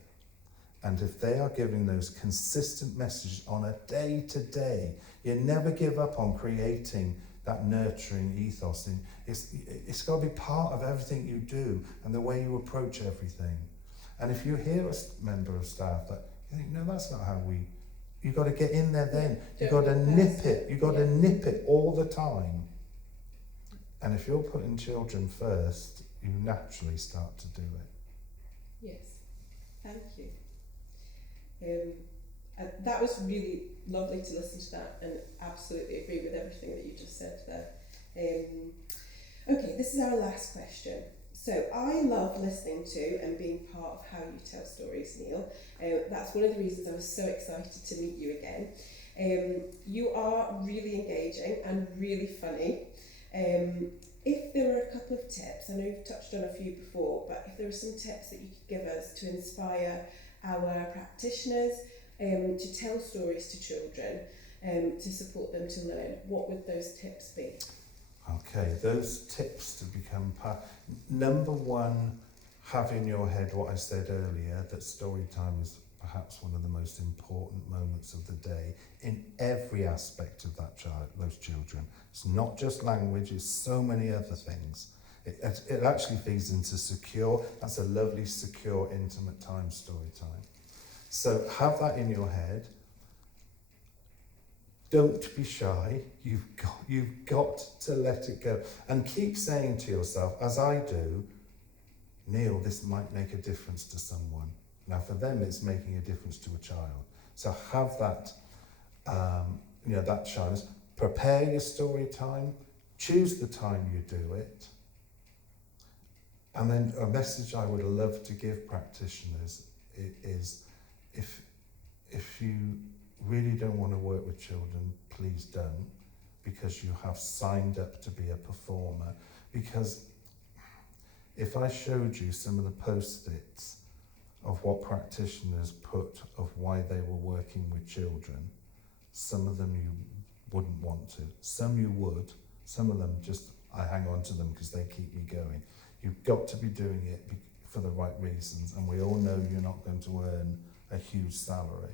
And if they are giving those consistent messages on a day-to-day, you never give up on creating that nurturing ethos. It's got to be part of everything you do and the way you approach everything. And if you hear a member of staff that you think, no, that's not how you've got to get in there then. You've got to nip it. You've got to nip it all the time. And if you're putting children first, you naturally start to do it. Yes, thank you. That was really lovely to listen to that, and absolutely agree with everything that you just said there. Okay, this is our last question. So I love listening to and being part of how you tell stories, Neil. That's one of the reasons I was so excited to meet you again. You are really engaging and really funny. If there were a couple of tips, I know you've touched on a few before, but if there were some tips that you could give us to inspire our practitioners to tell stories to children, to support them to learn, what would those tips be? Okay, those tips to become part. Number one, have in your head what I said earlier, that story time is perhaps one of the most important moments of the day in every aspect of those children. It's not just language, it's so many other things. It actually feeds into secure, that's a lovely, secure, intimate time, story time. So have that in your head. Don't be shy. You've got to let it go. And keep saying to yourself, as I do, Neil, this might make a difference to someone. Now for them, it's making a difference to a child. So have that, that shyness. Prepare your story time. Choose the time you do it. And then a message I would love to give practitioners is if you really don't want to work with children, please don't, because you have signed up to be a performer. Because if I showed you some of the post-its of what practitioners put of why they were working with children, some of them you wouldn't want to. Some you would. Some of them just, I hang on to them because they keep me going. You've got to be doing it for the right reasons, and we all know you're not going to earn a huge salary.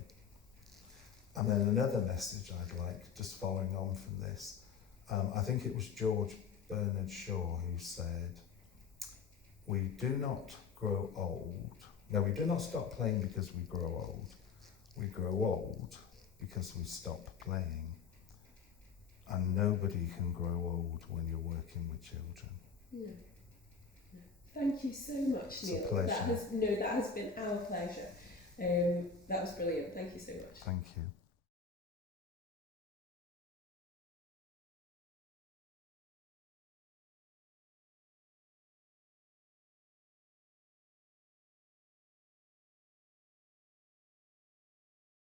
And then another message I'd like, just following on from this, I think it was George Bernard Shaw who said, we do not grow old. No, we do not stop playing because we grow old. We grow old because we stop playing. And nobody can grow old when you're working with children. No. Thank you so much, Neil. It's a pleasure. That has been our pleasure. That was brilliant. Thank you so much. Thank you.